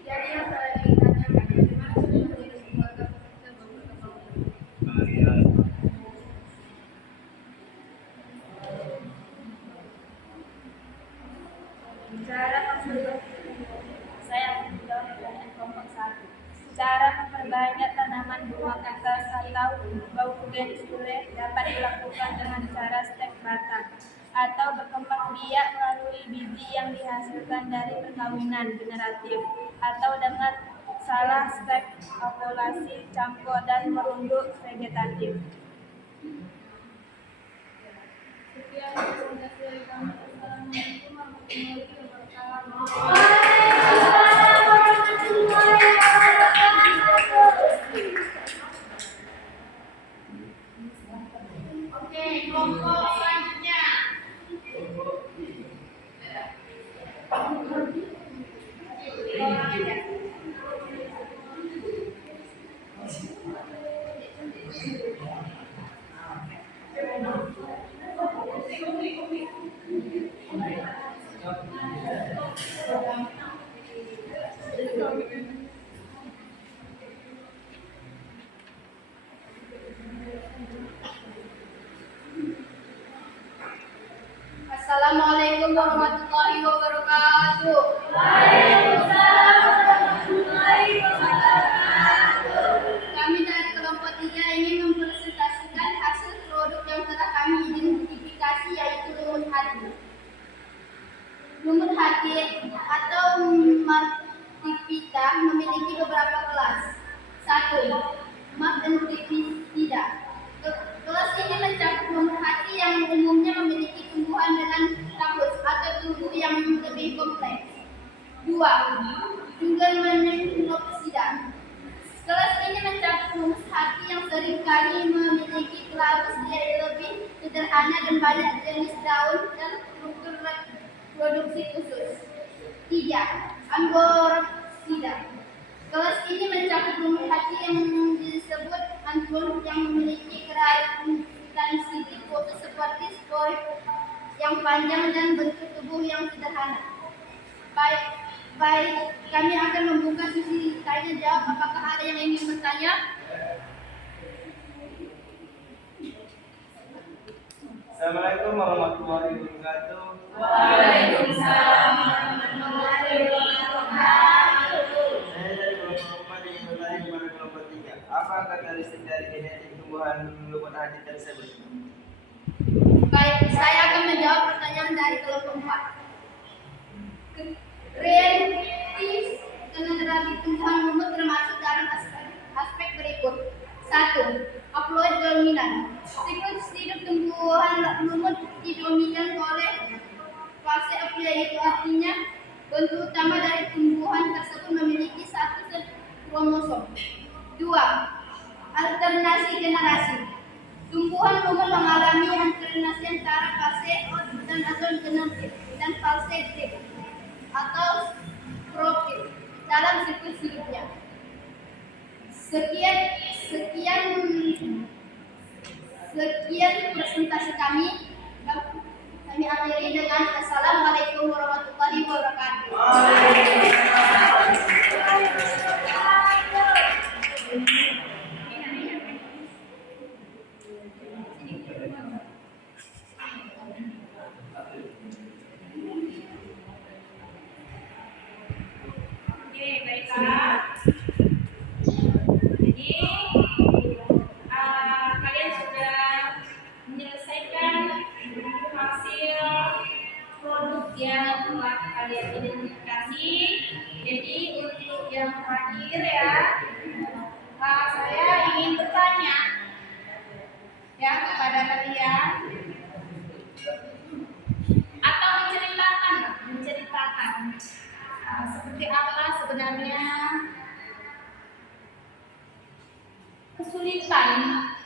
Jadi yang saya ingin tanyakan, bagaimana menjadi sebuah keputusan berkembang? Cara saya menjawab pertanyaan kelompok 1. Cara memperbanyak tanaman bunga kertas atau bougainville dapat dilakukan dengan cara stek batang atau berkembang biak melalui biji yang dihasilkan dari perkawinan generatif atau dengan salah stek ovulasi, campur dan merunduk vegetatif. Sekian presentasi dari kami. Assalamualaikum warahmatullahi wabarakatuh. Oke, kelompok selanjutnya. Assalamualaikum warahmatullahi wabarakatuh. Waalaikumsalam warahmatullahi wabarakatuh. Kami dari kelompok 3 ingin mempresentasikan hasil produk yang telah kami identifikasi yaitu lumut hati. Lumut hati atau Martifida memiliki beberapa kelas. 1. Martifida. Kelas ini mencakup lumut hati yang umumnya memiliki tumbuhan dengan tabus atau tubuh yang lebih kompleks. 2. Jugermanopsida. Kelas ini mencakup lumut hati yang seringkali memiliki kelabus yang lebih sederhana dan banyak jenis daun dan struktur produksi khusus. 3. Angoropsida. Kelas ini mencakup lumut hati yang disebut anggur yang memiliki karakteristik foto seperti spor yang panjang dan bentuk tubuh yang sederhana. Baik, kami akan membuka sesi tanya jawab. Apakah ada yang ingin bertanya? Assalamualaikum warahmatullahi wabarakatuh. Waalaikumsalam warahmatullahi wabarakatuh. Saya dari kelompok 4 ingin bertanya kepada kelompok 3. Apa karakteristik dari genetik tumbuhan lumut hati tersebut? Baik, saya akan menjawab pertanyaan dari kelompok 4. Genetis generasi tumbuhan lumut termasuk dalam aspek berikut. 1. Haploid dominan. Siklus hidup tumbuhan lumut didominasi oleh fase haploid, yaitu artinya Bentuk utama dari tumbuhan tersebut memiliki satu set kromosom. 2. Alternasi generasi. Tumbuhan umum mengalami alternasi antara fase dan atau genetip dan fase T atau profil dalam siklus hidupnya. Sekian presentasi kami. Kami akhiri dengan Assalamualaikum warahmatullahi wabarakatuh. Oke, baiklah. Jadi kalian sudah menyelesaikan hasil produk yang telah kalian identifikasi. Jadi untuk yang terakhir ya, saya ingin bertanya ya kepada kalian atau menceritakan seperti apa sebenarnya kesulitan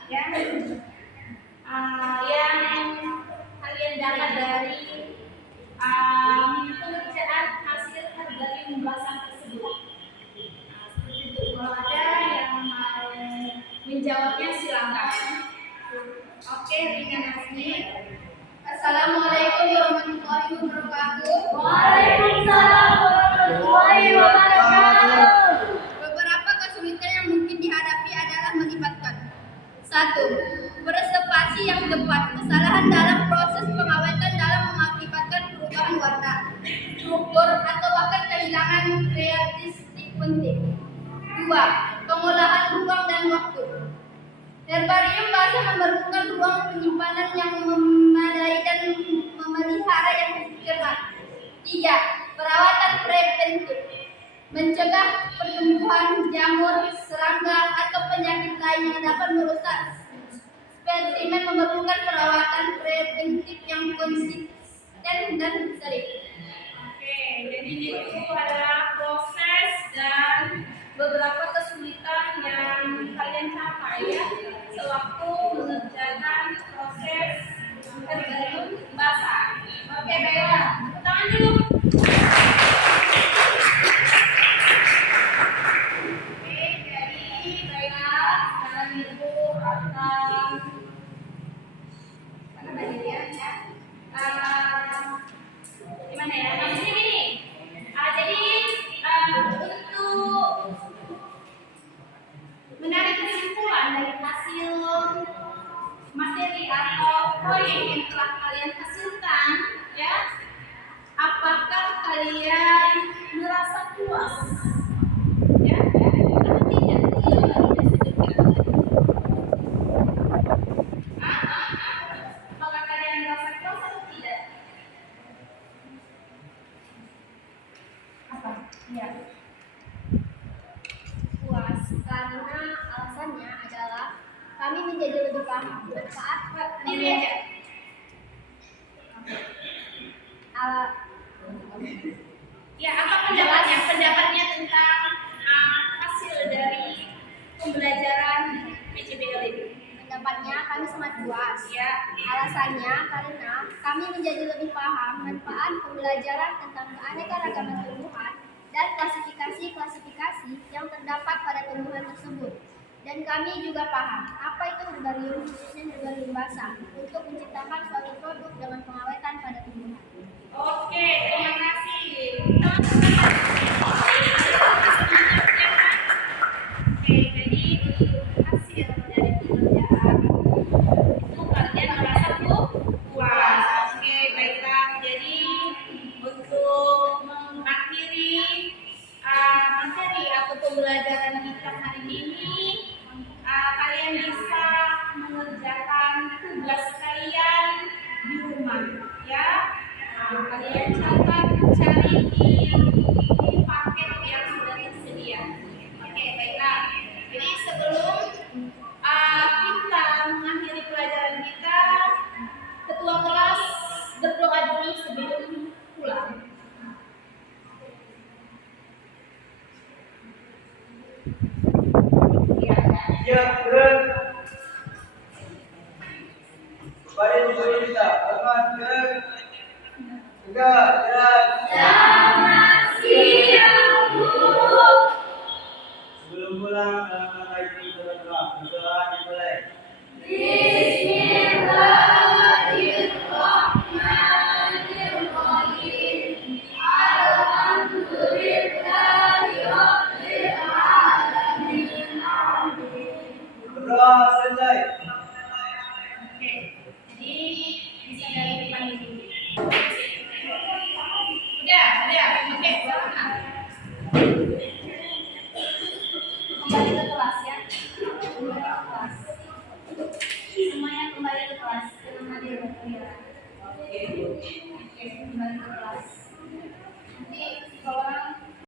ya yang kalian dapat dari pengerjaan hasil herbarium basah tersebut. Seperti itu. Kalau ada yang mau menjawabnya silakan. Oke, Rina Nasmi. Assalamualaikum warahmatullahi wabarakatuh. Waalaikumsalam warahmatullahi wabarakatuh. Beberapa kesulitan yang mungkin dihadapi adalah melibatkan 1. Presentasi yang tepat. Kesalahan dalam proses pengawetan dalam mengakibatkan perubahan warna, struktur, atau bahkan kehilangan karakteristik penting. 2. Pengolahan ruang dan waktu. Herbarium basah memerlukan ruang penyimpanan yang memadai dan memelihara yang cermat. 3. Perawatan preventif. Mencegah pertumbuhan jamur, serangga, atau penyakit lain yang dapat merusak spesimen memerlukan perawatan preventif yang konsisten dan sering. Oke, jadi itu adalah proses dan beberapa kesulitan yang kalian capai ya sewaktu mengerjakan proses herbarium basah. Oke, baiklah. Tepuk tangan dulu. Oke, jadi baiklah. Sekarang Ibu akan gimana ya? Maksudnya gini. Jadi untuk menarik kesimpulan dari hasil materi atau proyek yang telah kalian hasilkan, ya, apakah kalian merasa puas? Ya, atau tidak? Apakah kalian merasa puas atau tidak? Apa? Ya. Puas karena alasannya adalah kami menjadi lebih paham manfaat Diri aja. Ya, apa pendapatnya? Pendapatnya tentang hasil dari pembelajaran PJBL ini? Pendapatnya kami sangat puas. Ya. Alasannya karena kami menjadi lebih paham manfaat pembelajaran tentang keanekaragaman tumbuhan dan klasifikasi yang terdapat pada tumbuhan tersebut. Dan kami juga paham apa itu herbarium, khususnya herbarium basah, untuk menciptakan suatu produk dengan pengawetan pada tumbuhan. Oke, terima kasih. Oke, jadi untuk hasil dari pekerjaan itu kalian merasa puas. Oke, baiklah. Jadi untuk mengakhiri materi atau pembelajaran kita hari ini, kalian bisa mengerjakan tugas kalian di rumah, ya. Kalian catat, cari di paket yang sudah tersedia. Oke, baiklah. Jadi sebelum kita mengakhiri pelajaran kita, ketua kelas berdoa dulu sebelum pulang. Siap, gerak. Kepada Ibu Elisa, hormat, gerak. Tegak.